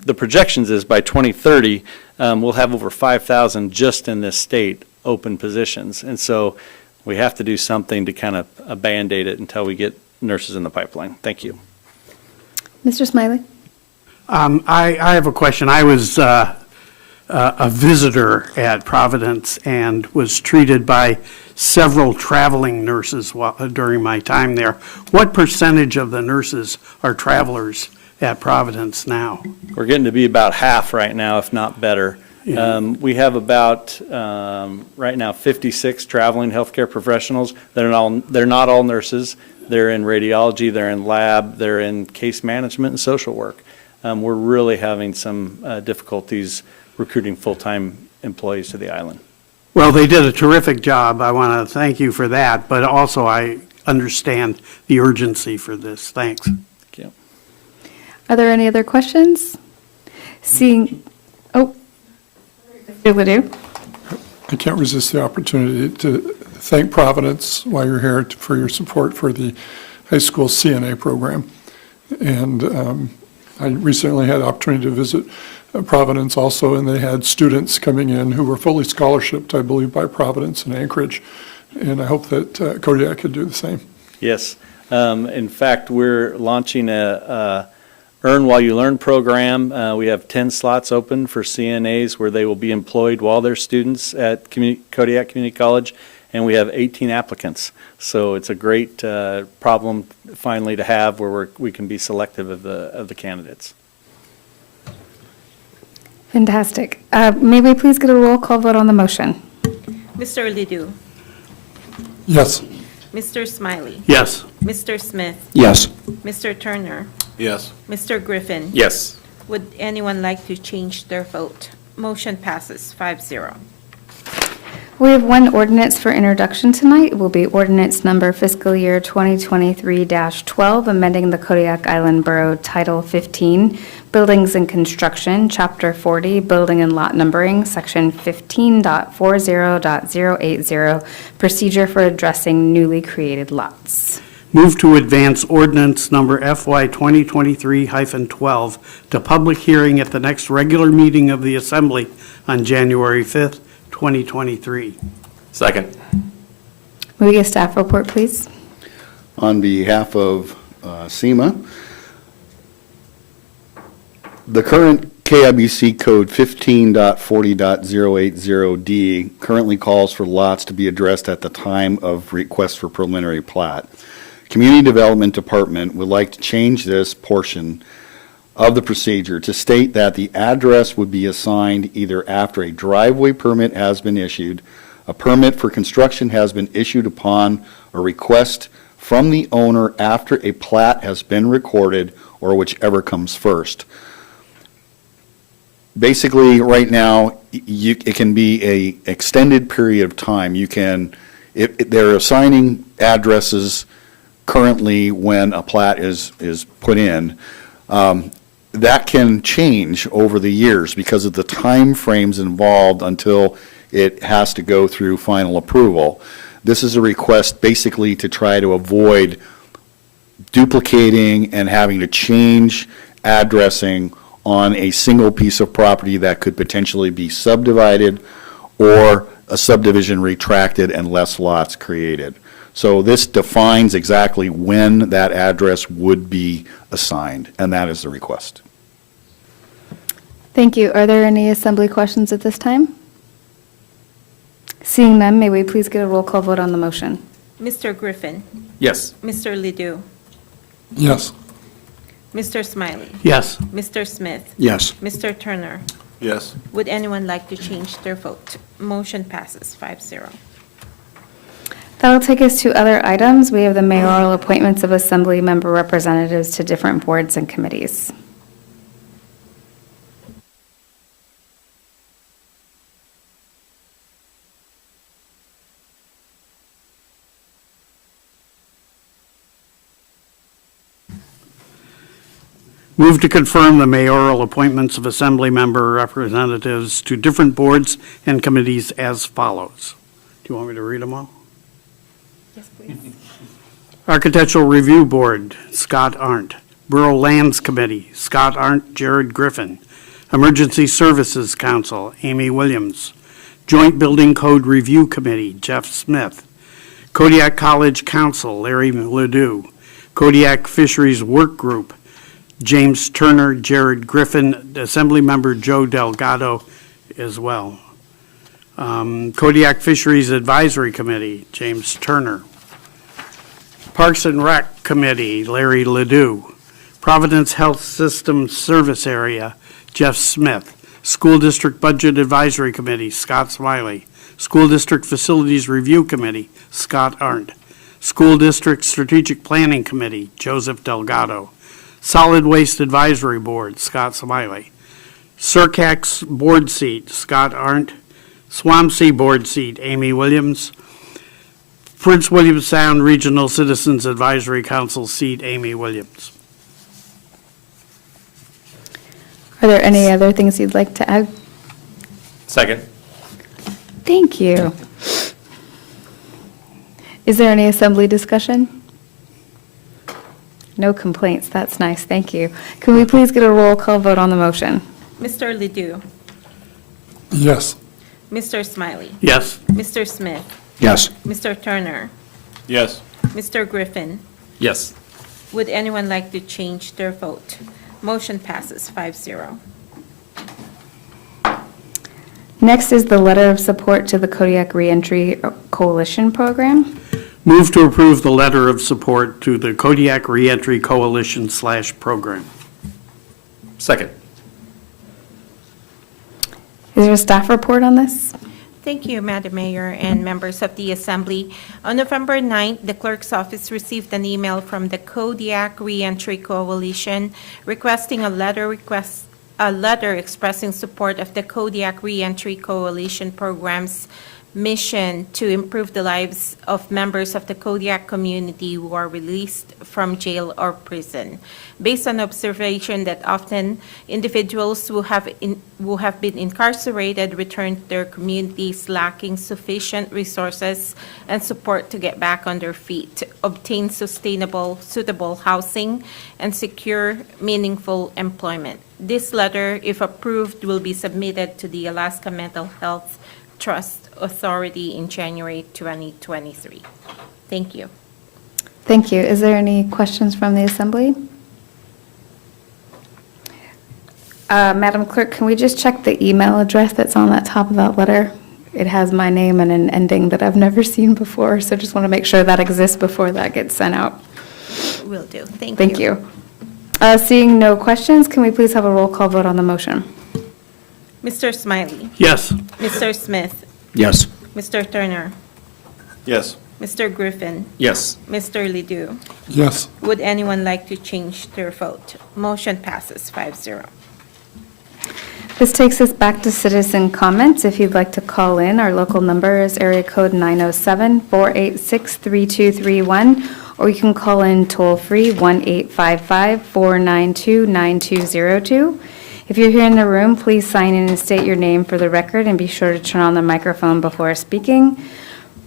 the projections is by 2030, we'll have over 5,000 just in this state open positions. And so we have to do something to kind of Band-Aid it until we get nurses in the pipeline. Thank you. Mr. Smiley? I have a question. I was a visitor at Providence and was treated by several traveling nurses during my time there. What percentage of the nurses are travelers at Providence now? We're getting to be about half right now, if not better. Yeah. We have about, right now, 56 traveling healthcare professionals. They're not all nurses. They're in radiology, they're in lab, they're in case management and social work. We're really having some difficulties recruiting full-time employees to the island. Well, they did a terrific job. I want to thank you for that, but also I understand the urgency for this. Thanks. Thank you. Are there any other questions? Seeing, Mr. Ledoux? I can't resist the opportunity to thank Providence while you're here for your support for the high school CNA program. And I recently had the opportunity to visit Providence also, and they had students coming in who were fully scholarshiped, I believe, by Providence and Anchorage. And I hope that Kodiak could do the same. Yes. In fact, we're launching a Earn While You Learn program. We have 10 slots open for CNAs where they will be employed while they're students at Kodiak Community College, and we have 18 applicants. So it's a great problem finally to have where we can be selective of the candidates. Fantastic. May we please get a roll call vote on the motion? Mr. Ledoux, Yes. Mr. Smiley. Yes. Mr. Smith. Yes. Mr. Turner. Yes. Mr. Griffin. Yes. Would anyone like to change their vote? Motion passes 5-0. We have one ordinance for introduction tonight. It will be ordinance number fiscal year 2023-12, amending the Kodiak Island Borough Title 15, Buildings and Construction, Chapter 40, Building and Lot Numbering, Section 15.40.080, Procedure for Addressing Newly Created Lots. Move to advance ordinance number FY 2023-12 to public hearing at the next regular meeting of the Assembly on January 5th, 2023. Second. May we get a staff report, please? On behalf of SEMA, the current KIBC code 15.40.080D currently calls for lots to be addressed at the time of request for preliminary plat. Community Development Department would like to change this portion of the procedure to state that the address would be assigned either after a driveway permit has been issued, a permit for construction has been issued upon a request from the owner after a plat has been recorded, or whichever comes first. Basically, right now, it can be a extended period of time. You can, they're assigning addresses currently when a plat is put in. That can change over the years because of the time frames involved until it has to go through final approval. This is a request basically to try to avoid duplicating and having to change addressing on a single piece of property that could potentially be subdivided or a subdivision retracted and less lots created. So this defines exactly when that address would be assigned, and that is the request. Thank you. Are there any assembly questions at this time? Seeing none, may we please get a roll call vote on the motion? Mr. Griffin. Yes. Mr. Ledoux. Yes. Mr. Smiley. Yes. Mr. Smith. Yes. Mr. Turner. Yes. Would anyone like to change their vote? Motion passes 5-0. That'll take us to other items. We have the mayoral appointments of assembly member representatives to different boards and committees. Move to confirm the mayoral appointments of assembly member representatives to different boards and committees as follows. Do you want me to read them all? Yes, please. Architectural Review Board, Scott Arndt. Borough Lands Committee, Scott Arndt, Jared Griffin. Emergency Services Council, Amy Williams. Joint Building Code Review Committee, Jeff Smith. Kodiak College Council, Larry Ledoux. Kodiak Fisheries Work Group, James Turner, Jared Griffin, Assemblymember Joe Delgado as well. Kodiak Fisheries Advisory Committee, James Turner. Parks and Rec Committee, Larry Ledoux. Providence Health System Service Area, Jeff Smith. School District Budget Advisory Committee, Scott Smiley. School District Facilities Review Committee, Scott Arndt. School District Strategic Planning Committee, Joseph Delgado. Solid Waste Advisory Board, Scott Smiley. Surcax Board Seat, Scott Arndt. Swampsea Board Seat, Amy Williams. Prince William Sound Regional Citizens Advisory Council seat, Amy Williams. Are there any other things you'd like to add? Second. Thank you. Is there any assembly discussion? No complaints. That's nice. Thank you. Can we please get a roll call vote on the motion? Mr. Ledoux. Yes. Mr. Smiley. Yes. Mr. Smith. Yes. Mr. Turner. Yes. Mr. Griffin. Yes. Would anyone like to change their vote? Motion passes 5-0. Next is the letter of support to the Kodiak Reentry Coalition Program. Move to approve the letter of support to the Kodiak Reentry Coalition /program. Second. Is there a staff report on this? Thank you, Madam Mayor and members of the Assembly. On November 9th, the Clerk's Office received an email from the Kodiak Reentry Coalition requesting a letter expressing support of the Kodiak Reentry Coalition program's mission to improve the lives of members of the Kodiak community who are released from jail or prison. Based on observation that often individuals who have been incarcerated return to their communities lacking sufficient resources and support to get back on their feet, obtain suitable housing, and secure meaningful employment. This letter, if approved, will be submitted to the Alaska Mental Health Trust Authority in January 2023. Thank you. Thank you. Is there any questions from the Assembly? Madam Clerk, can we just check the email address that's on that top of that letter? It has my name and an ending that I've never seen before, so just want to make sure that exists before that gets sent out. Will do. Thank you. Thank you. Seeing no questions, can we please have a roll call vote on the motion? Mr. Smiley. Yes. Mr. Smith. Yes. Mr. Turner. Yes. Mr. Griffin. Yes. Mr. Ledoux. Yes. Would anyone like to change their vote? Motion passes 5-0. This takes us back to citizen comments. If you'd like to call in, our local number is area code 907-486-3231, or you can call in toll-free 1-855-492-9202. If you're here in the room, please sign in and state your name for the record, and be sure to turn on the microphone before speaking.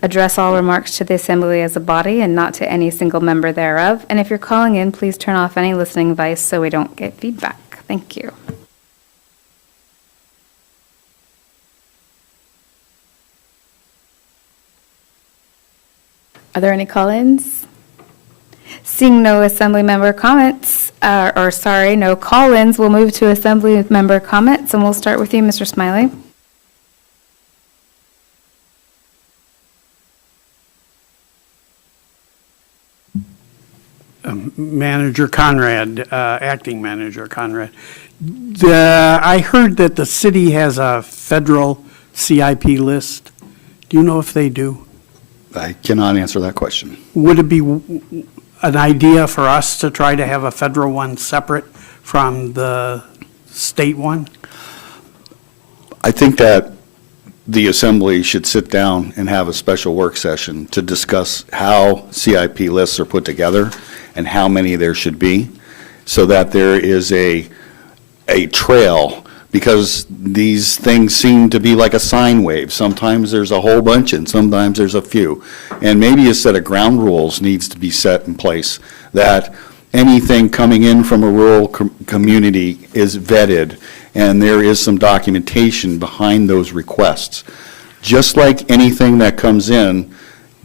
Address all remarks to the Assembly as a body and not to any single member thereof. And if you're calling in, please turn off any listening device so we don't get feedback. Thank you. Are there any call-ins? Seeing no Assembly member comments, no call-ins, we'll move to Assembly member comments, and we'll start with you, Mr. Smiley. Manager Conrad, Acting Manager Conrad. I heard that the city has a federal CIP list. Do you know if they do? I cannot answer that question. Would it be an idea for us to try to have a federal one separate from the state one? I think that the Assembly should sit down and have a special work session to discuss how CIP lists are put together and how many there should be, so that there is a trail, because these things seem to be like a sine wave. Sometimes there's a whole bunch and sometimes there's a few. And maybe a set of ground rules needs to be set in place, that anything coming in from a rural community is vetted and there is some documentation behind those requests. Just like anything that comes in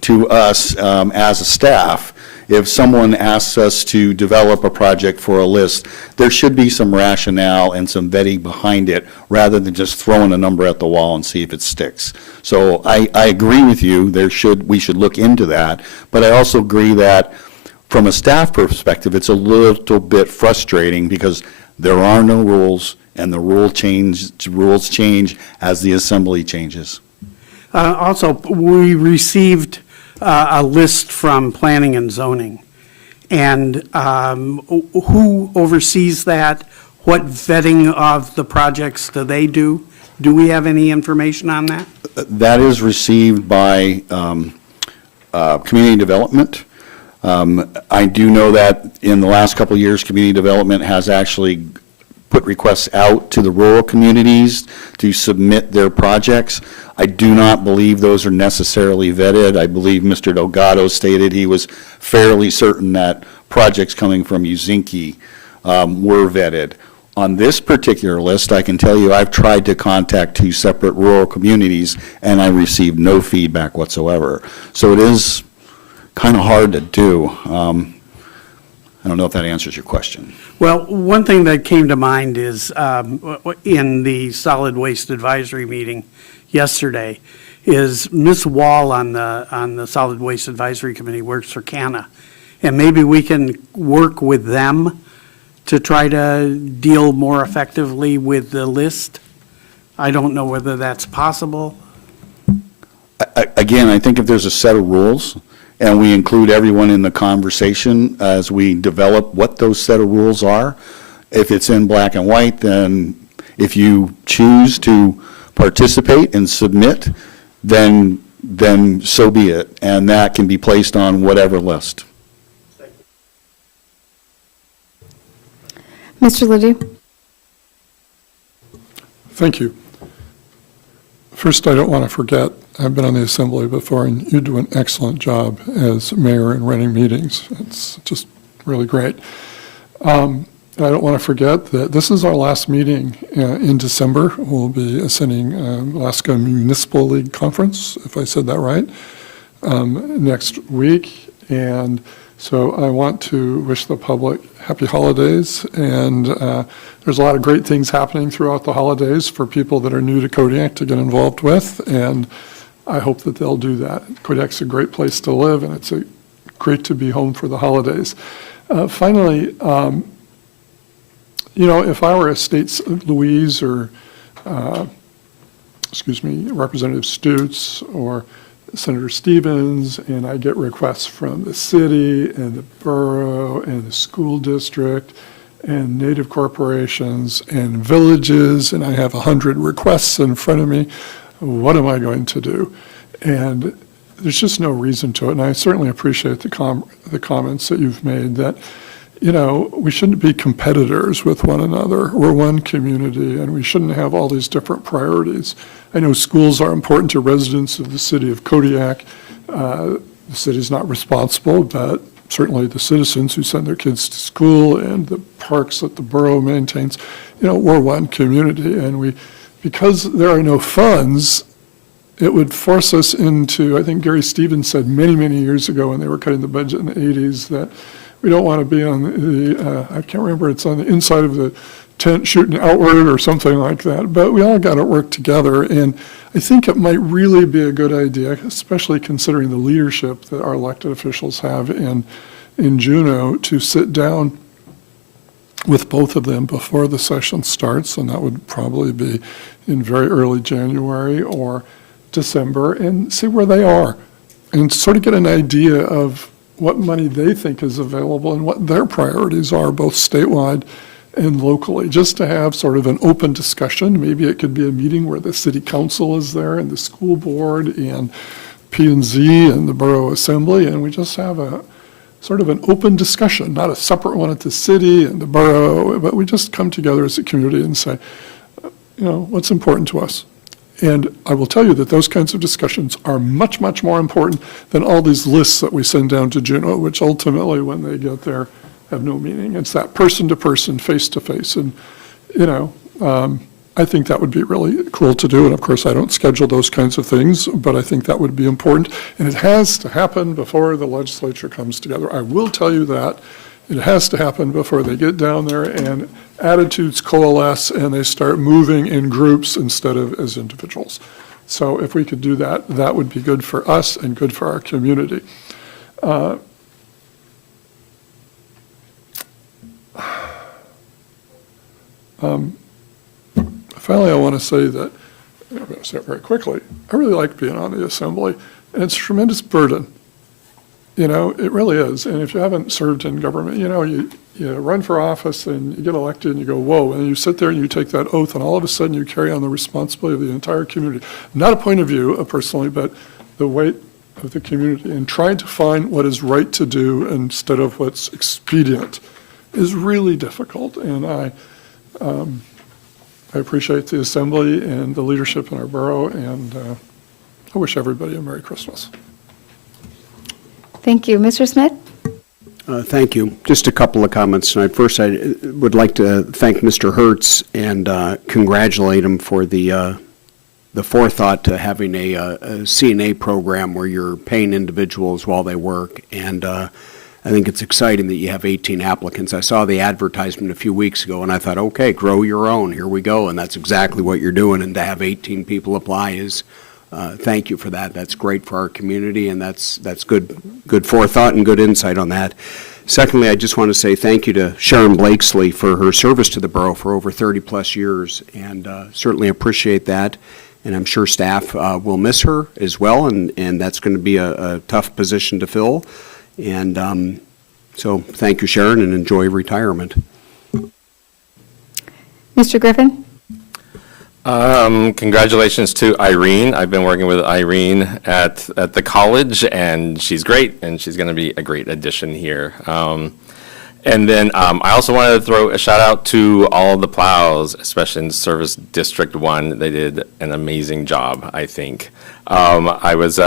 to us as a staff, if someone asks us to develop a project for a list, there should be some rationale and some vetting behind it, rather than just throwing a number at the wall and see if it sticks. So I agree with you, we should look into that, but I also agree that from a staff perspective, it's a little bit frustrating because there are no rules, and the rules change as the Assembly changes. Also, we received a list from Planning and Zoning. And who oversees that? What vetting of the projects do they do? Do we have any information on that? That is received by Community Development. I do know that in the last couple of years, Community Development has actually put requests out to the rural communities to submit their projects. I do not believe those are necessarily vetted. I believe Mr. Delgado stated he was fairly certain that projects coming from Uzinki were vetted. On this particular list, I can tell you I've tried to contact 2 separate rural communities and I received no feedback whatsoever. So it is kind of hard to do. I don't know if that answers your question. Well, one thing that came to mind is in the Solid Waste Advisory meeting yesterday is Ms. Wall on the Solid Waste Advisory Committee works for CANA. And maybe we can work with them to try to deal more effectively with the list. I don't know whether that's possible. Again, I think if there's a set of rules, and we include everyone in the conversation as we develop what those set of rules are, if it's in black and white, then if you choose to participate and submit, then so be it, and that can be placed on whatever list. Mr. Liddy? Thank you. First, I don't want to forget, I've been on the Assembly before, and you do an excellent job as mayor in running meetings. It's just really great. I don't want to forget that this is our last meeting in December. We'll be attending Alaska Municipal League Conference, if I said that right, next week. And so I want to wish the public happy holidays. And there's a lot of great things happening throughout the holidays for people that are new to Kodiak to get involved with. And I hope that they'll do that. Kodiak's a great place to live, and it's great to be home for the holidays. Finally, if I were a State Louise or, Representative Stutes or Senator Stevens, and I get requests from the city and the borough and the school district and native corporations and villages, and I have 100 requests in front of me, what am I going to do? And there's just no reason to it, and I certainly appreciate the comments that you've made that, we shouldn't be competitors with one another. We're one community, and we shouldn't have all these different priorities. I know schools are important to residents of the city of Kodiak. The city's not responsible, but certainly the citizens who send their kids to school and the parks that the borough maintains, we're one community. And because there are no funds, it would force us into, I think Gary Stevens said many, many years ago when they were cutting the budget in the 80s, that we don't want to be on I can't remember, it's on the inside of the tent shooting outward or something like that, but we all got to work together. And I think it might really be a good idea, especially considering the leadership that our elected officials have in Juneau, to sit down with both of them before the session starts, and that would probably be in very early January or December, and see where they are and sort of get an idea of what money they think is available and what their priorities are, both statewide and locally, just to have sort of an open discussion. Maybe it could be a meeting where the city council is there and the school board and P&Z and the Borough Assembly, and we just have a sort of an open discussion, not a separate one at the city and the borough, but we just come together as a community and say, what's important to us. And I will tell you that those kinds of discussions are much, much more important than all these lists that we send down to Juneau, which ultimately, when they get there, have no meaning. It's that person-to-person, face-to-face. And, I think that would be really cool to do. And, of course, I don't schedule those kinds of things, but I think that would be important. And it has to happen before the legislature comes together. I will tell you that. It has to happen before they get down there and attitudes coalesce and they start moving in groups instead of as individuals. So if we could do that, that would be good for us and good for our community. Finally, I want to say that, I'm going to say it very quickly, I really like being on the Assembly, and it's a tremendous burden. It really is. And if you haven't served in government, you run for office and you get elected and you go, whoa, and you sit there and you take that oath and all of a sudden you carry on the responsibility of the entire community. Not a point of view personally, but the weight of the community and trying to find what is right to do instead of what's expedient is really difficult. And I appreciate the Assembly and the leadership in our borough, and I wish everybody a Merry Christmas. Thank you. Mr. Smith? Thank you. Just a couple of comments tonight. First, I would like to thank Mr. Hertz and congratulate him for the forethought to having a CNA program where you're paying individuals while they work. And I think it's exciting that you have 18 applicants. I saw the advertisement a few weeks ago, and I thought, okay, grow your own. Here we go. And that's exactly what you're doing. And to have 18 people apply is thank you for that. That's great for our community, and that's good forethought and good insight on that. Secondly, I just want to say thank you to Sharon Blakesley for her service to the borough for over 30-plus years, and certainly appreciate that. and I'm sure staff will miss her as well, and that's going to be a tough position to fill. And so thank you, Sharon, and enjoy retirement. Mr. Griffin? Congratulations to Irene. I've been working with Irene at the college, and she's great, and she's going to be a great addition here. And then I also wanted to throw a shout out to all of the plows, especially in Service District 1. They did an amazing job, I think. I was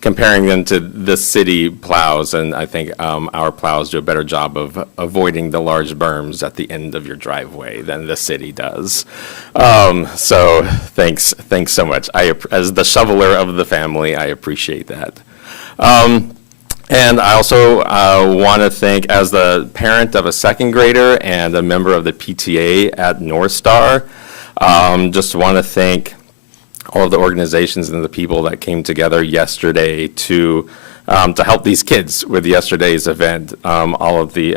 comparing them to the city plows, and I think our plows do a better job of avoiding the large berms at the end of your driveway than the city does. So thanks so much. As the shoveler of the family, I appreciate that. And I also want to thank, as the parent of a second grader and a member of the PTA at North Star, just want to thank all of the organizations and the people that came together yesterday to help these kids with yesterday's event. All of the,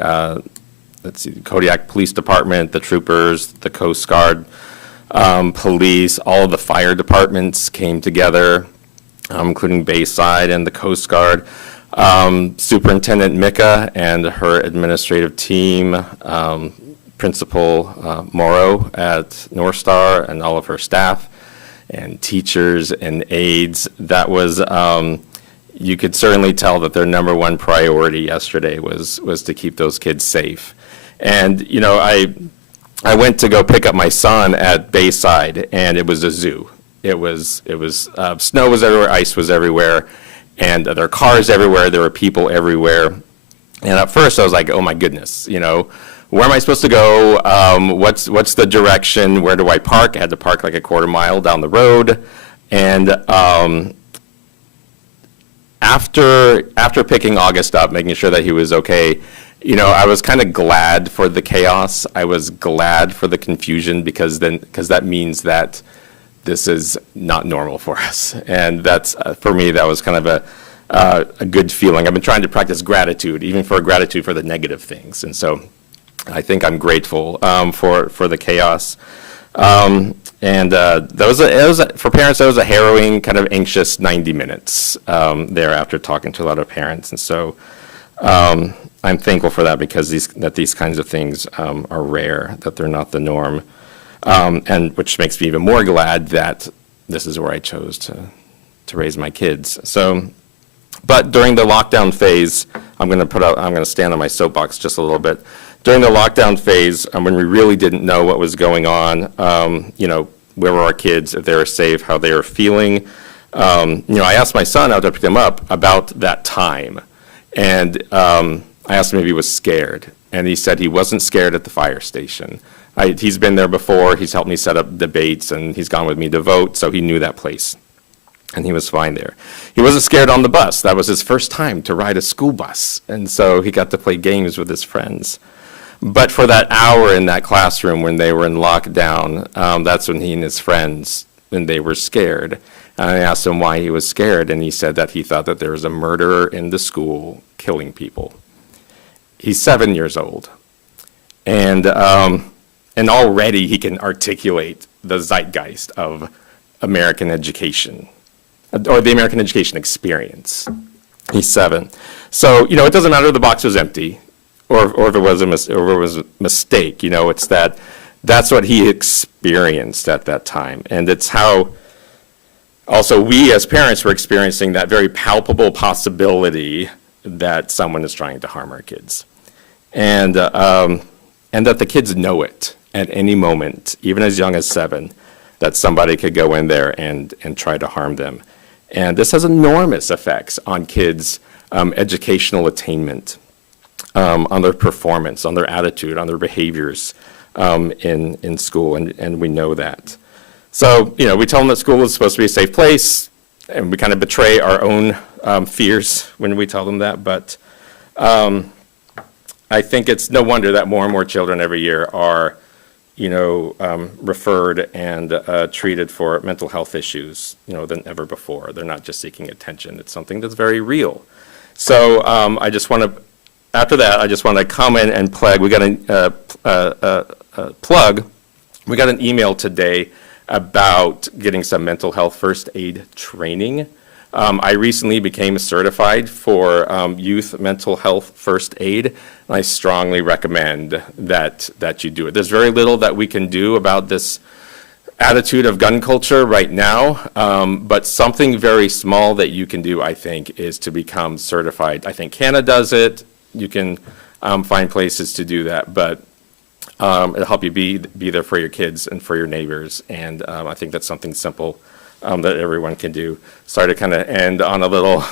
Kodiak Police Department, the troopers, the Coast Guard, police, all of the fire departments came together, including Bayside and the Coast Guard. Superintendent Mika and her administrative team, Principal Morrow at North Star, and all of her staff, and teachers and aides. That was, you could certainly tell that their number one priority yesterday was to keep those kids safe. And, you know, I went to go pick up my son at Bayside, and it was a zoo. It was snow was everywhere, ice was everywhere, and there were cars everywhere, there were people everywhere. And at first I was like, oh my goodness, you know, where am I supposed to go? What's the direction? Where do I park? I had to park like a quarter mile down the road. And after picking August up, making sure that he was okay, you know, I was kind of glad for the chaos. I was glad for the confusion because that means that this is not normal for us. And that's, for me, that was kind of a good feeling. I've been trying to practice gratitude, even for gratitude for the negative things. And so I think I'm grateful for the chaos. And for parents, that was a harrowing, kind of anxious 90 minutes there after talking to a lot of parents. And so I'm thankful for that because these kinds of things are rare, that they're not the norm. And which makes me even more glad that this is where I chose to raise my kids. So, but during the lockdown phase, I'm going to stand on my soapbox just a little bit. During the lockdown phase, when we really didn't know what was going on, you know, where were our kids, if they were safe, how they were feeling. You know, I asked my son after I picked him up about that time, and I asked him if he was scared, and he said he wasn't scared at the fire station. He's been there before, he's helped me set up debates, and he's gone with me to vote, so he knew that place, and he was fine there. He wasn't scared on the bus. That was his first time to ride a school bus, and so he got to play games with his friends. But for that hour in that classroom when they were in lockdown, that's when he and his friends, when they were scared. And I asked him why he was scared, and he said that he thought that there was a murderer in the school killing people. He's 7 years old, and already he can articulate the zeitgeist of American education, or the American education experience. He's 7. So, you know, it doesn't matter if the box was empty, or if it was a mistake. You know, it's that's what he experienced at that time. And it's how also we as parents were experiencing that very palpable possibility that someone is trying to harm our kids. And that the kids know it at any moment, even as young as 7, that somebody could go in there and try to harm them. And this has enormous effects on kids' educational attainment, on their performance, on their attitude, on their behaviors in school, and we know that. So, you know, we tell them that school is supposed to be a safe place, and we kind of betray our own fears when we tell them that, but I think it's no wonder that more and more children every year are, you know, referred and treated for mental health issues, you know, than ever before. They're not just seeking attention. It's something that's very real. So I just want to, after that, I just want to come in and plug. We got We got an email today about getting some mental health first aid training. I recently became certified for youth mental health first aid, and I strongly recommend that you do it. There's very little that we can do about this attitude of gun culture right now, but something very small that you can do, I think, is to become certified. I think Canada does it. You can find places to do that, but it'll help you be there for your kids and for your neighbors, and I think that's something simple that everyone can do. Sorry to kind of end on a little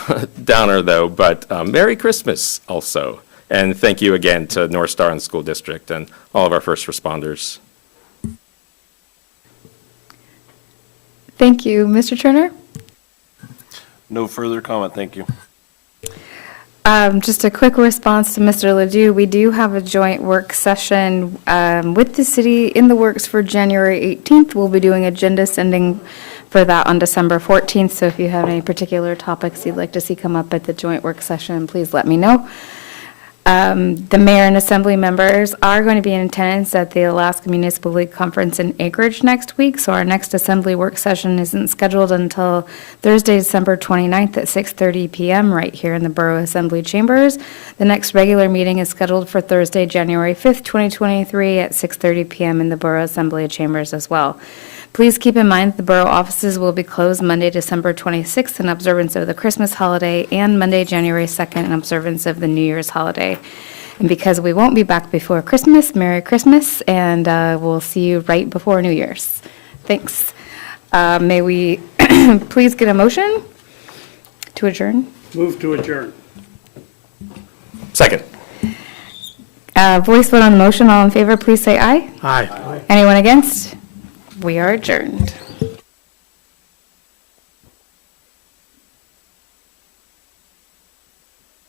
downer, though, but Merry Christmas also, and thank you again to North Star and School District and all of our first responders. Thank you. Mr. Turner? No further comment, thank you. Just a quick response to Mr. Ledoux. We do have a joint work session with the city in the works for January 18th. We'll be doing agenda sending for that on December 14th. So if you have any particular topics you'd like to see come up at the joint work session, please let me know. The mayor and assembly members are going to be in attendance at the Alaska Municipal League Conference in Anchorage next week, so our next assembly work session isn't scheduled until Thursday, December 29th at 6:30 p.m. right here in the Borough Assembly Chambers. The next regular meeting is scheduled for Thursday, January 5th, 2023 at 6:30 p.m. in the Borough Assembly Chambers as well. Please keep in mind the borough offices will be closed Monday, December 26th in observance of the Christmas holiday and Monday, January 2nd in observance of the New Year's holiday. And because we won't be back before Christmas, Merry Christmas, and we'll see you right before New Year's. Thanks. May we please get a motion to adjourn? Move to adjourn. Second. Voice vote on the motion. All in favor, please say aye. Aye. Anyone against? We are adjourned.